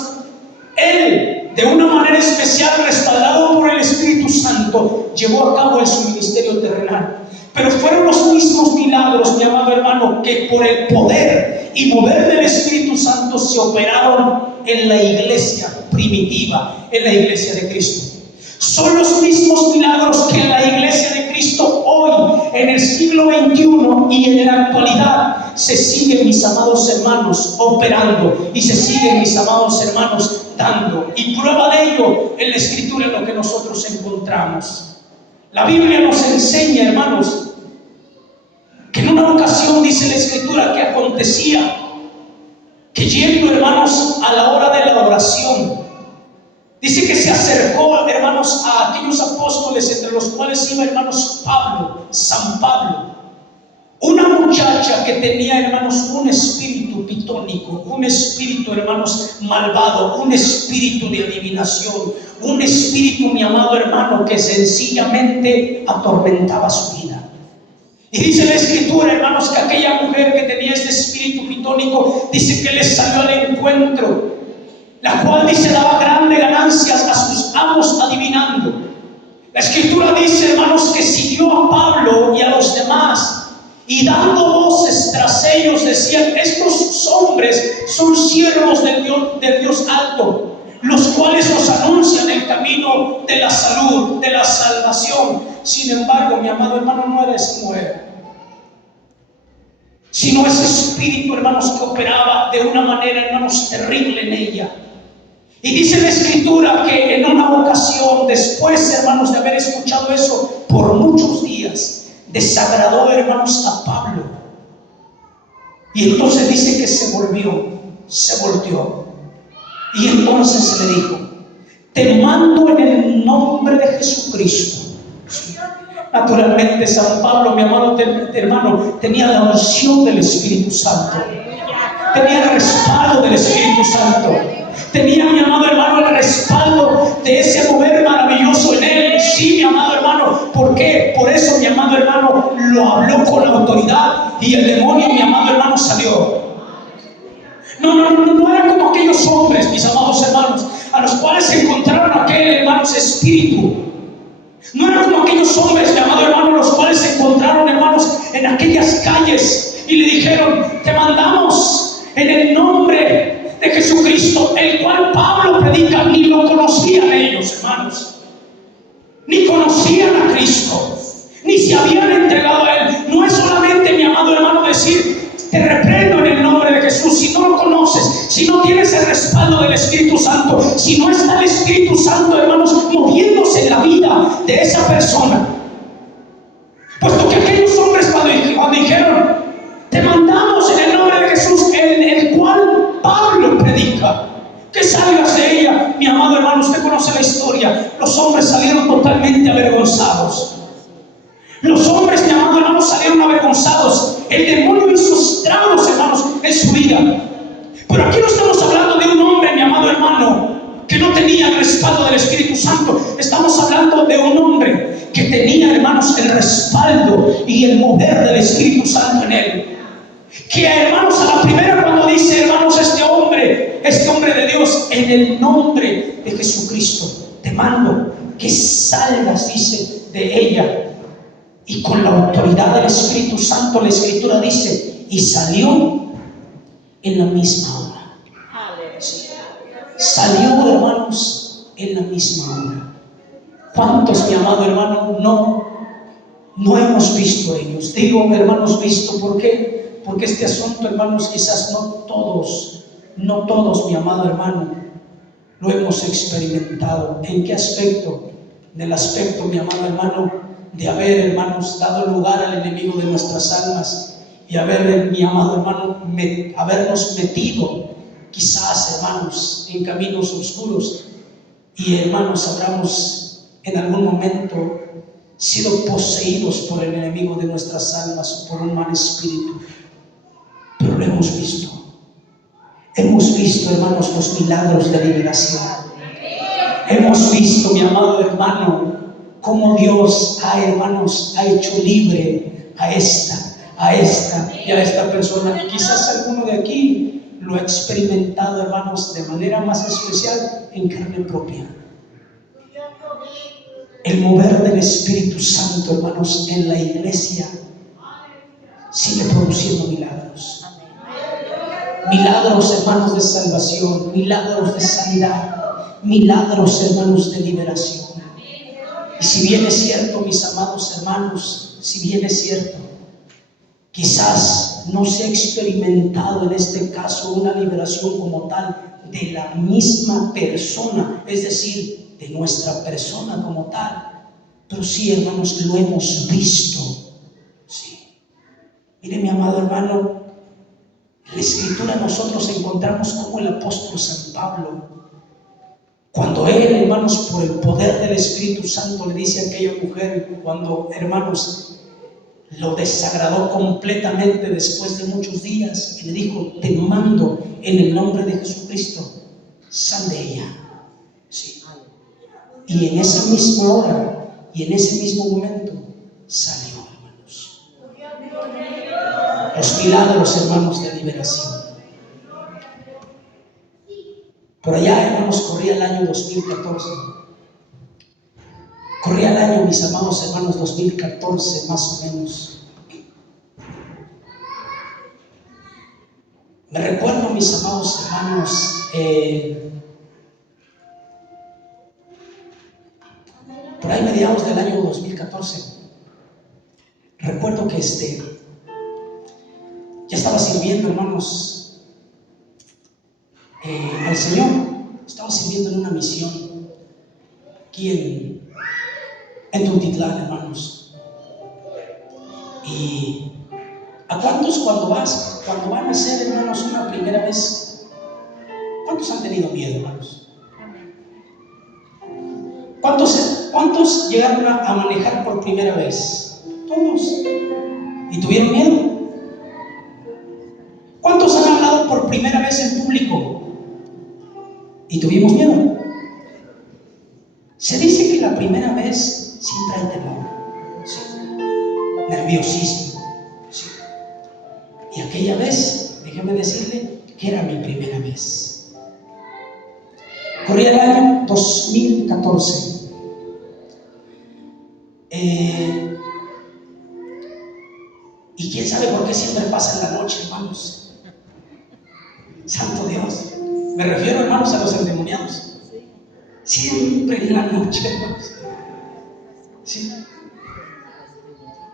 Él, de una manera especial, respaldado por el Espíritu Santo, llevó a cabo en su ministerio terrenal. Pero fueron los mismos milagros, mi amado hermano, que por el poder y mover del Espíritu Santo se operaron en la iglesia primitiva, en la iglesia de Cristo. Son los mismos milagros que en la iglesia de Cristo hoy, en el siglo XXI y en la actualidad, se siguen, mis amados hermanos, operando, y se siguen, mis amados hermanos, dando. Y prueba de ello en la Escritura, en lo que nosotros encontramos. La Biblia nos enseña, hermanos, que en una ocasión dice la Escritura que acontecía que yendo, hermanos, a la hora de la oración, dice que se acercó, hermanos, a aquellos apóstoles, entre los cuales iba, hermanos, Pablo, San Pablo, una muchacha que tenía, hermanos, un espíritu pitónico, un espíritu, hermanos, malvado, un espíritu de adivinación, un espíritu, mi amado hermano, que sencillamente atormentaba su vida. Y dice la Escritura, hermanos, que aquella mujer que tenía este espíritu pitónico, dice que le salió al encuentro, la cual, dice, daba grandes ganancias a sus amos adivinando. La Escritura dice, hermanos, que siguió a Pablo y a los demás, y dando voces tras ellos decían: estos hombres son siervos del Dios alto, los cuales nos anuncian el camino de la salud, de la salvación. Sin embargo, mi amado hermano, no era esa mujer, sino ese espíritu, hermanos, que operaba de una manera, hermanos, terrible en ella. Y dice la Escritura que en una ocasión, después, hermanos, de haber escuchado eso por muchos días, desagradó, hermanos, a Pablo. Y entonces dice que se volteó. Y entonces se le dijo: te mando en el nombre de Jesucristo. Naturalmente, San Pablo, mi amado hermano, tenía la unción del Espíritu Santo, tenía el respaldo del Espíritu Santo, tenía, mi amado hermano, el respaldo de ese mover maravilloso en él. Sí, mi amado hermano. ¿Por qué? Por eso, mi amado hermano, lo habló con autoridad y el demonio, mi amado hermano, salió. No era como aquellos hombres, mis amados hermanos, a los cuales encontraron aquel, hermanos, espíritu. No era como aquellos hombres, mi amado hermano, los cuales se encontraron, hermanos, en aquellas calles y le dijeron: te mandamos en el nombre de Jesucristo, el cual Pablo predica. Ni lo conocían ellos, hermanos, ni conocían a Cristo, ni se habían entregado a Él. No es solamente, mi amado hermano, decir: te reprendo en el nombre de Jesús. Si no lo conoces, si no tienes el respaldo del Espíritu Santo, si no está el Espíritu Santo, hermanos, moviéndose en la vida de esa persona. Puesto que aquellos hombres cuando dijeron: te mandamos en el nombre de Jesús, en el cual Pablo predica, que salgas de ella. Mi amado hermano, usted conoce la historia. Los hombres salieron totalmente avergonzados. Los hombres, mi amado hermano, salieron avergonzados. El demonio hizo estragos, hermanos, en su vida. Pero aquí no estamos hablando de un hombre, mi amado hermano, que no tenía el respaldo del Espíritu Santo. Estamos hablando de un hombre que tenía, hermanos, el respaldo y el mover del Espíritu Santo en él. Que, hermanos, a la primera, cuando dice, hermanos, este hombre de Dios, en el nombre de Jesucristo, te mando que salgas, dice, de ella. Y con la autoridad del Espíritu Santo, la Escritura dice: y salió en la misma hora. Sí. Salió, hermanos, en la misma hora. ¿Cuántos, mi amado hermano, no hemos visto ellos? Digo, hermanos, visto, ¿por qué? Porque este asunto, hermanos, quizás no todos, mi amado hermano, lo hemos experimentado. ¿En qué aspecto? En el aspecto, mi amado hermano, de haber, hermanos, dado lugar al enemigo de nuestras almas y haber, mi amado hermano, habernos metido, quizás, hermanos, en caminos oscuros, y, hermanos, habremos en algún momento sido poseídos por el enemigo de nuestras almas o por un mal espíritu. Pero lo hemos visto. Hemos visto, hermanos, los milagros de liberación. Hemos visto, mi amado hermano, cómo Dios hermanos, ha hecho libre a esta y a esta persona. Quizás alguno de aquí lo ha experimentado, hermanos, de manera más especial en carne propia. El mover del Espíritu Santo, hermanos, en la iglesia sigue produciendo milagros. Milagros, hermanos, de salvación, milagros de sanidad, milagros, hermanos, de liberación. Y si bien es cierto, mis amados hermanos, si bien es cierto, quizás no se ha experimentado en este caso una liberación como tal de la misma persona, es decir, de nuestra persona como tal, pero sí, hermanos, lo hemos visto. Sí. Mire, mi amado hermano, en la Escritura nosotros encontramos como el apóstol San Pablo, cuando él, hermanos, por el poder del Espíritu Santo le dice a aquella mujer, cuando, hermanos, lo desagradó completamente después de muchos días, y le dijo: te mando en el nombre de Jesucristo, sal de ella. Sí. Y en esa misma hora y en ese mismo momento salió, hermanos. Los milagros, hermanos, de liberación. Por allá, hermanos, corría el año 2014. Corría el año, mis amados hermanos, 2014 más o menos. Me recuerdo, mis amados hermanos, por ahí mediados del año 2014, recuerdo que ya estaba sirviendo, hermanos, al Señor. Estaba sirviendo en una misión aquí en Tultitlán, hermanos. Y ¿a cuántos cuando van a hacer, hermanos, una primera vez, cuántos han tenido miedo, hermanos? ¿Cuántos llegaron a manejar por primera vez? Todos. ¿Y tuvieron miedo? ¿Cuántos han hablado por primera vez en público y tuvimos miedo? Se dice que la primera vez siempre hay temor, sí, nerviosismo, sí. Y aquella vez, déjeme decirle que era mi primera vez. Corría el año 2014. Y quién sabe por qué siempre pasa en la noche, hermanos. Santo Dios. Me refiero, hermanos, a los endemoniados. Siempre en la noche, hermanos. Sí.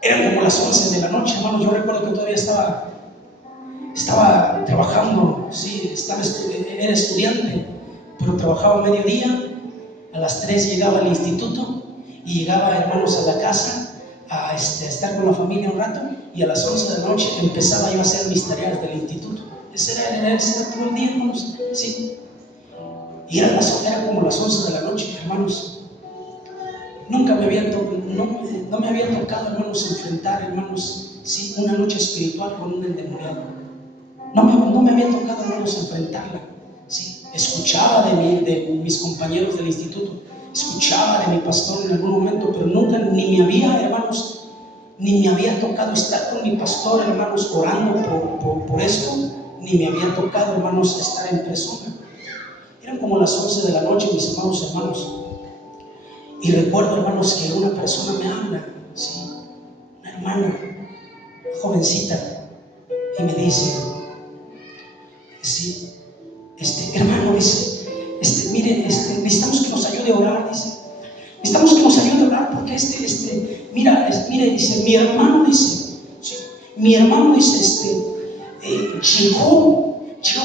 Eran como las 11 de la noche, hermanos. Yo recuerdo que todavía estaba trabajando, sí, era estudiante, pero trabajaba a mediodía. A las 3 llegaba al instituto y llegaba, hermanos, a la casa a estar con la familia un rato, y a las 11 de la noche empezaba yo a hacer mis tareas del instituto. Ese era todo el día, hermanos, sí. Y era como las 11 de la noche, hermanos. Nunca me había no me había tocado, hermanos, enfrentar, hermanos, sí, una noche espiritual con un endemoniado. No me había tocado, hermanos, enfrentarla. Sí. Escuchaba de mis compañeros del instituto, escuchaba de mi pastor en algún momento, pero nunca ni me había tocado estar con mi pastor, hermanos, orando por esto, ni me había tocado, hermanos, estar en persona. Eran como las 11 de la noche, mis amados hermanos. Y recuerdo, hermanos, que una persona me habla, ¿sí? Una hermana, jovencita, y me dice, sí, hermano, dice, mire, necesitamos que nos ayude a orar, dice. Necesitamos que nos ayude a orar porque mire, dice, mi hermano dice, ¿sí? Mi hermano dice, llegó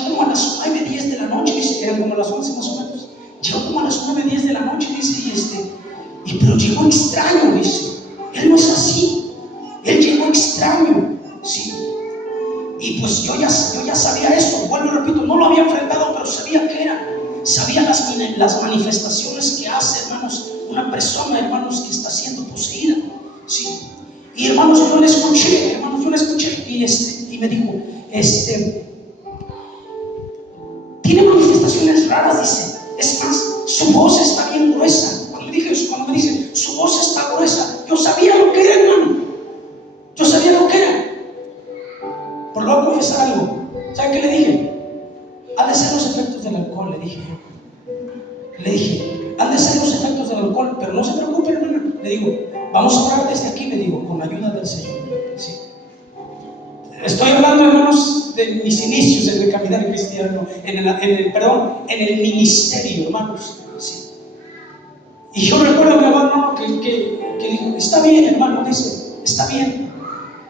como a las 9:10 de la noche, dice, eran como a las 11 más o menos. Llegó como a las 9:10 de la noche, dice, pero llegó extraño, dice. Él no es así, él llegó extraño, ¿sí? Y pues yo ya sabía esto, vuelvo y repito, no lo había enfrentado, pero sabía que era. Sabía las manifestaciones que hace, hermanos, una persona, hermanos, que está siendo poseída, ¿sí? Y hermanos, yo le escuché, y me dijo, tiene manifestaciones raras, dice. Es más, su voz está bien gruesa. Cuando me dice, su voz está Yo sabía lo que era, hermano. Yo sabía lo que era. Por lo voy a confesar algo. ¿Sabe qué le dije? Han de ser los efectos del alcohol, le dije yo. Le dije, han de ser los efectos del alcohol, pero no se preocupe, hermana. Le digo, vamos a orar desde aquí, le digo, con la ayuda del Señor. ¿Sí? Estoy hablando, hermanos, de mis inicios en el caminar cristiano, en el ministerio, hermanos. ¿Sí? Y yo recuerdo a mi hermano que dijo, está bien, hermano, dice, está bien.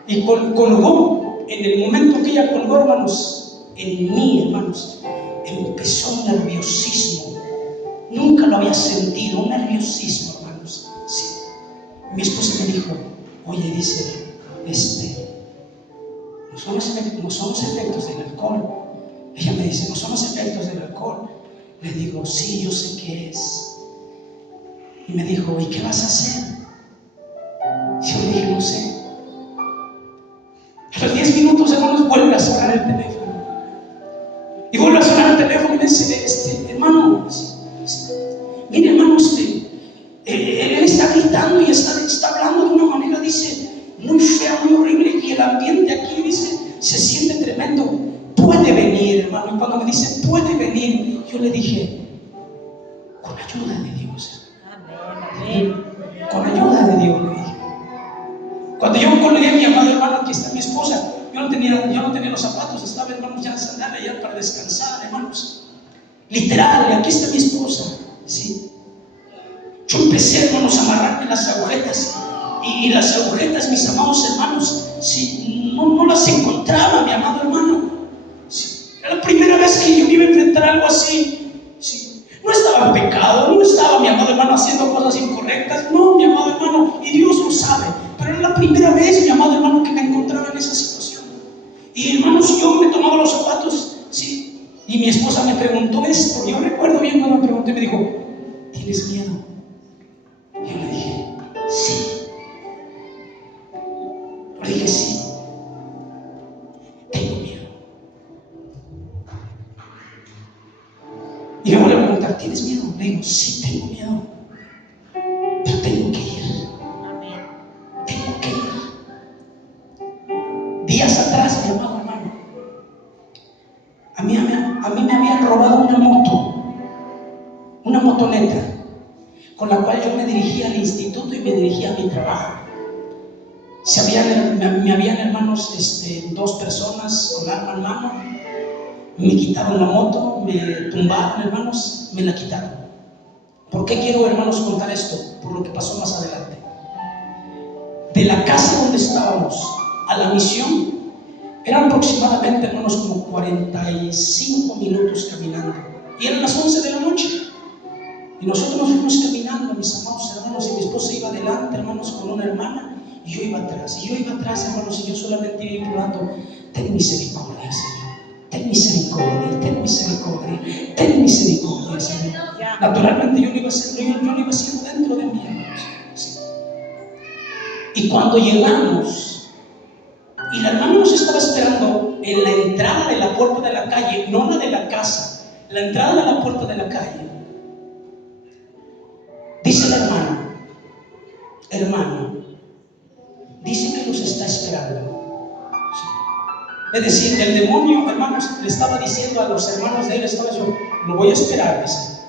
Y colgó, en el momento que ella colgó, hermanos, en mí, hermanos, empezó un nerviosismo. Nunca lo había sentido, un nerviosismo, hermanos. Sí. Mi esposa me dijo, oye, dice, no son los efectos del alcohol. Ella me dice, no son los efectos del alcohol. Le digo, sí, yo sé qué es. Y me dijo, ¿y qué vas a hacer? Yo le dije, no sé. A los 10 minutos, hermanos, vuelve a sonar el teléfono. Y vuelve a sonar el teléfono y me dice, hermano, mire, hermano, él está gritando y está hablando de una manera, dice, muy fea, muy horrible. Y el ambiente aquí, dice, se siente tremendo. Puede venir, hermano. Y cuando me dice, puede venir, yo le dije, con ayuda de Dios. Con ayuda de Dios, le dije. Cuando yo colgué a mi amado hermano, aquí está mi esposa. Yo no tenía los zapatos, estaba, hermanos, ya en sandalia, ya para descansar, hermanos. Literal, aquí está mi esposa. ¿Sí? Yo empecé, hermanos, a amarrarme las agujetas. Y las agujetas, mis amados hermanos, ¿sí? no las encontraba, mi amado hermano. ¿Sí? Era la primera vez que yo me iba a enfrentar a algo así. ¿Sí? No estaba en pecado, no estaba, mi amado hermano, haciendo cosas incorrectas. No, mi amado hermano, y Dios lo sabe. Pero era la primera vez, mi amado hermano, que me encontraba en esa situación. Y hermanos, yo me tomaba los zapatos, ¿sí? Y mi esposa me preguntó esto. Yo recuerdo bien cuando me preguntó y me dijo, ¿tienes miedo? Y yo le dije, sí. Le dije, sí. Tengo miedo. Y me voy a preguntar, ¿tienes miedo? Le digo, sí, tengo miedo. Pero tengo que ir. Tengo que ir. Días atrás, mi amado hermano, a mí me habían robado una motoneta, con la cual yo me dirigía al instituto y me dirigía a mi trabajo. Me habían, hermanos, 2 personas con arma en mano, me quitaron la moto, me tumbaron, hermanos, me la quitaron. ¿Por qué quiero, hermanos, contar esto? Por lo que pasó más adelante. De la casa donde estábamos a la misión eran aproximadamente, hermanos, como 45 minutos caminando, y eran las 11 de la noche. Y nosotros nos fuimos caminando, mis amados hermanos, y mi esposa iba adelante, hermanos, con una hermana, y yo iba atrás, hermanos, y yo solamente iba implorando, ten misericordia, Señor, ten misericordia, ten misericordia, ten misericordia, Señor. Naturalmente yo lo iba haciendo dentro de mí, hermanos. ¿Sí? Y cuando llegamos, y la hermana nos estaba esperando en la entrada de la puerta de la calle, no la de la casa, la entrada de la puerta de la calle. Dice la hermano, dice que los está esperando. ¿Sí? Es decir, el demonio, hermanos, le estaba diciendo a los hermanos de él, lo voy a esperar, dice,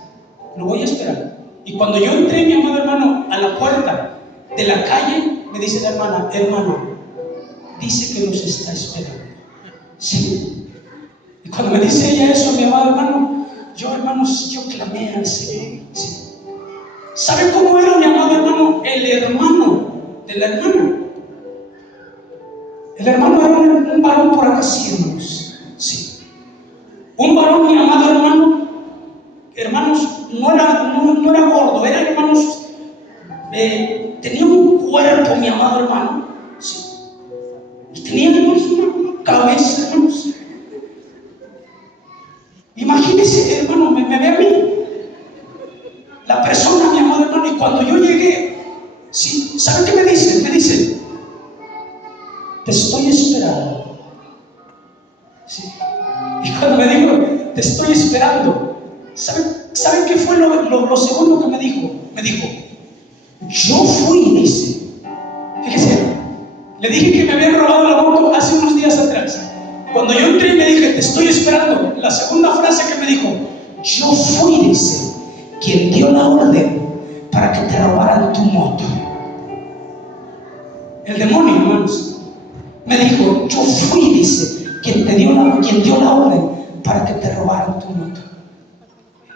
lo voy a esperar. Y cuando yo entré, mi amado hermano, a la puerta de la calle, me dice la hermano, dice que los está esperando. Sí. Y cuando me dice ella eso, mi amado hermano, yo clamé al Señor. Sí. ¿Sabe cómo era, mi amado hermano? El hermano de la hermana. El hermano era un varón por acá, hermanos. Sí. Un varón, mi amado hermano, hermanos, no era gordo, era, hermanos, tenía un cuerpo, mi amado hermano. Sí. Y tenía, hermanos, una cabeza, hermanos. Imagínense, hermano, me ve a mí, la persona, mi amado hermano, y cuando yo llegué, ¿sí? ¿Sabe qué me dice? Me dice, te estoy esperando. ¿Sí? Y cuando me dijo, te estoy esperando, ¿sabe qué fue lo segundo que me dijo? Me dijo, yo fui, dice, Le dije que me habían robado la moto hace unos días atrás. Cuando yo entré y me dije, te estoy esperando, la segunda frase que me dijo, yo fui, dice, quien dio la orden para que te robaran tu moto. El demonio, hermanos, me dijo, yo fui, dice, quien dio la orden para que te robaran tu moto.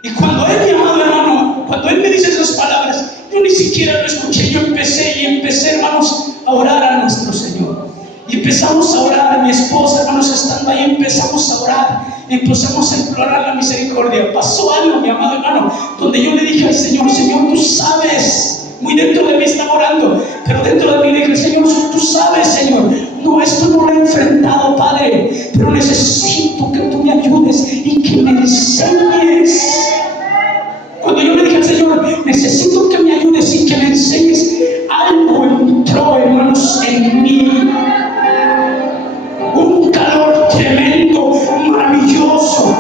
Y cuando él, mi amado hermano, cuando él me dice esas palabras, yo ni siquiera lo escuché. Yo empecé, hermanos, a orar a nuestro Señor. Y empezamos a orar, mi esposa, hermanos, estando ahí, empezamos a orar, empezamos a implorar la misericordia. Pasó algo, mi amado hermano, donde yo le dije al Señor, Señor, tú sabes, muy dentro de mí estaba orando, pero dentro de mí le dije, Señor, tú sabes, Señor, no, esto no lo he enfrentado, Padre, pero necesito que tú me ayudes y que me enseñes. Cuando yo le dije al Señor, necesito que me ayudes y que me enseñes, algo entró, hermanos, en mí. Un calor tremendo, maravilloso.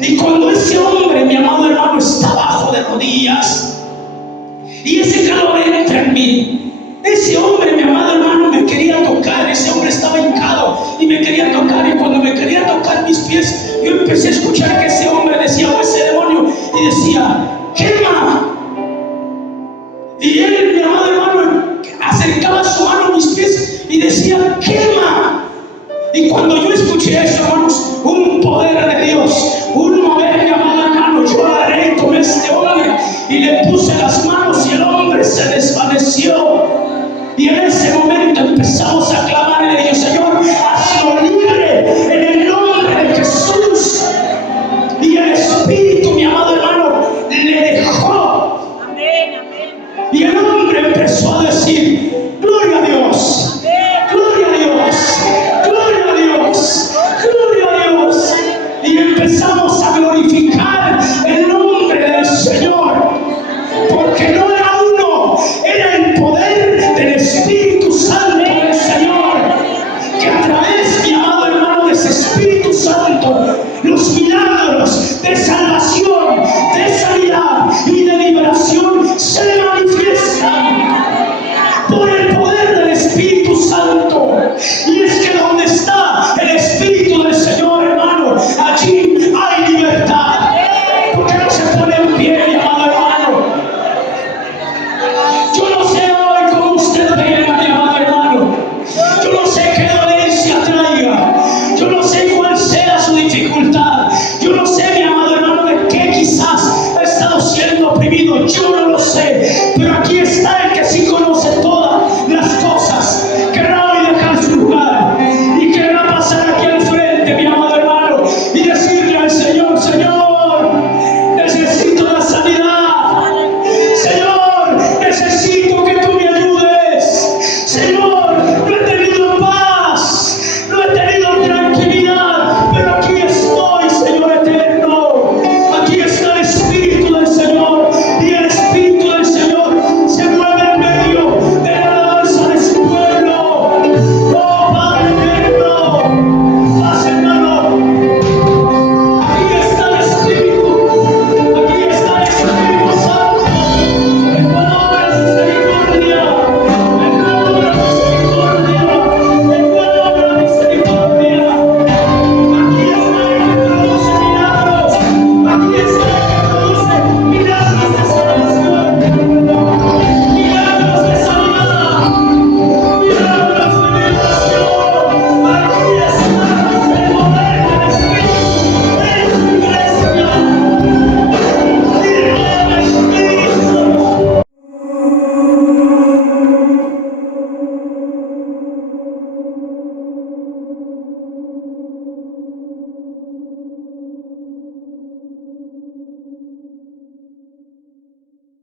Y cuando ese hombre, mi amado hermano, está abajo de rodillas y ese calor entra en mí, ese hombre, mi amado hermano, me quería tocar. Ese hombre estaba hincado y me quería tocar, y cuando me quería tocar mis pies, yo empecé a escuchar que ese hombre decía, o ese demonio, y decía, quema. Y él, mi amado hermano, acercaba su mano a mis pies y decía, quema. Y cuando yo escuché eso, hermanos, un poder de Dios, un mover, mi amado hermano, yo agarré, tomé a este hombre y le puse las manos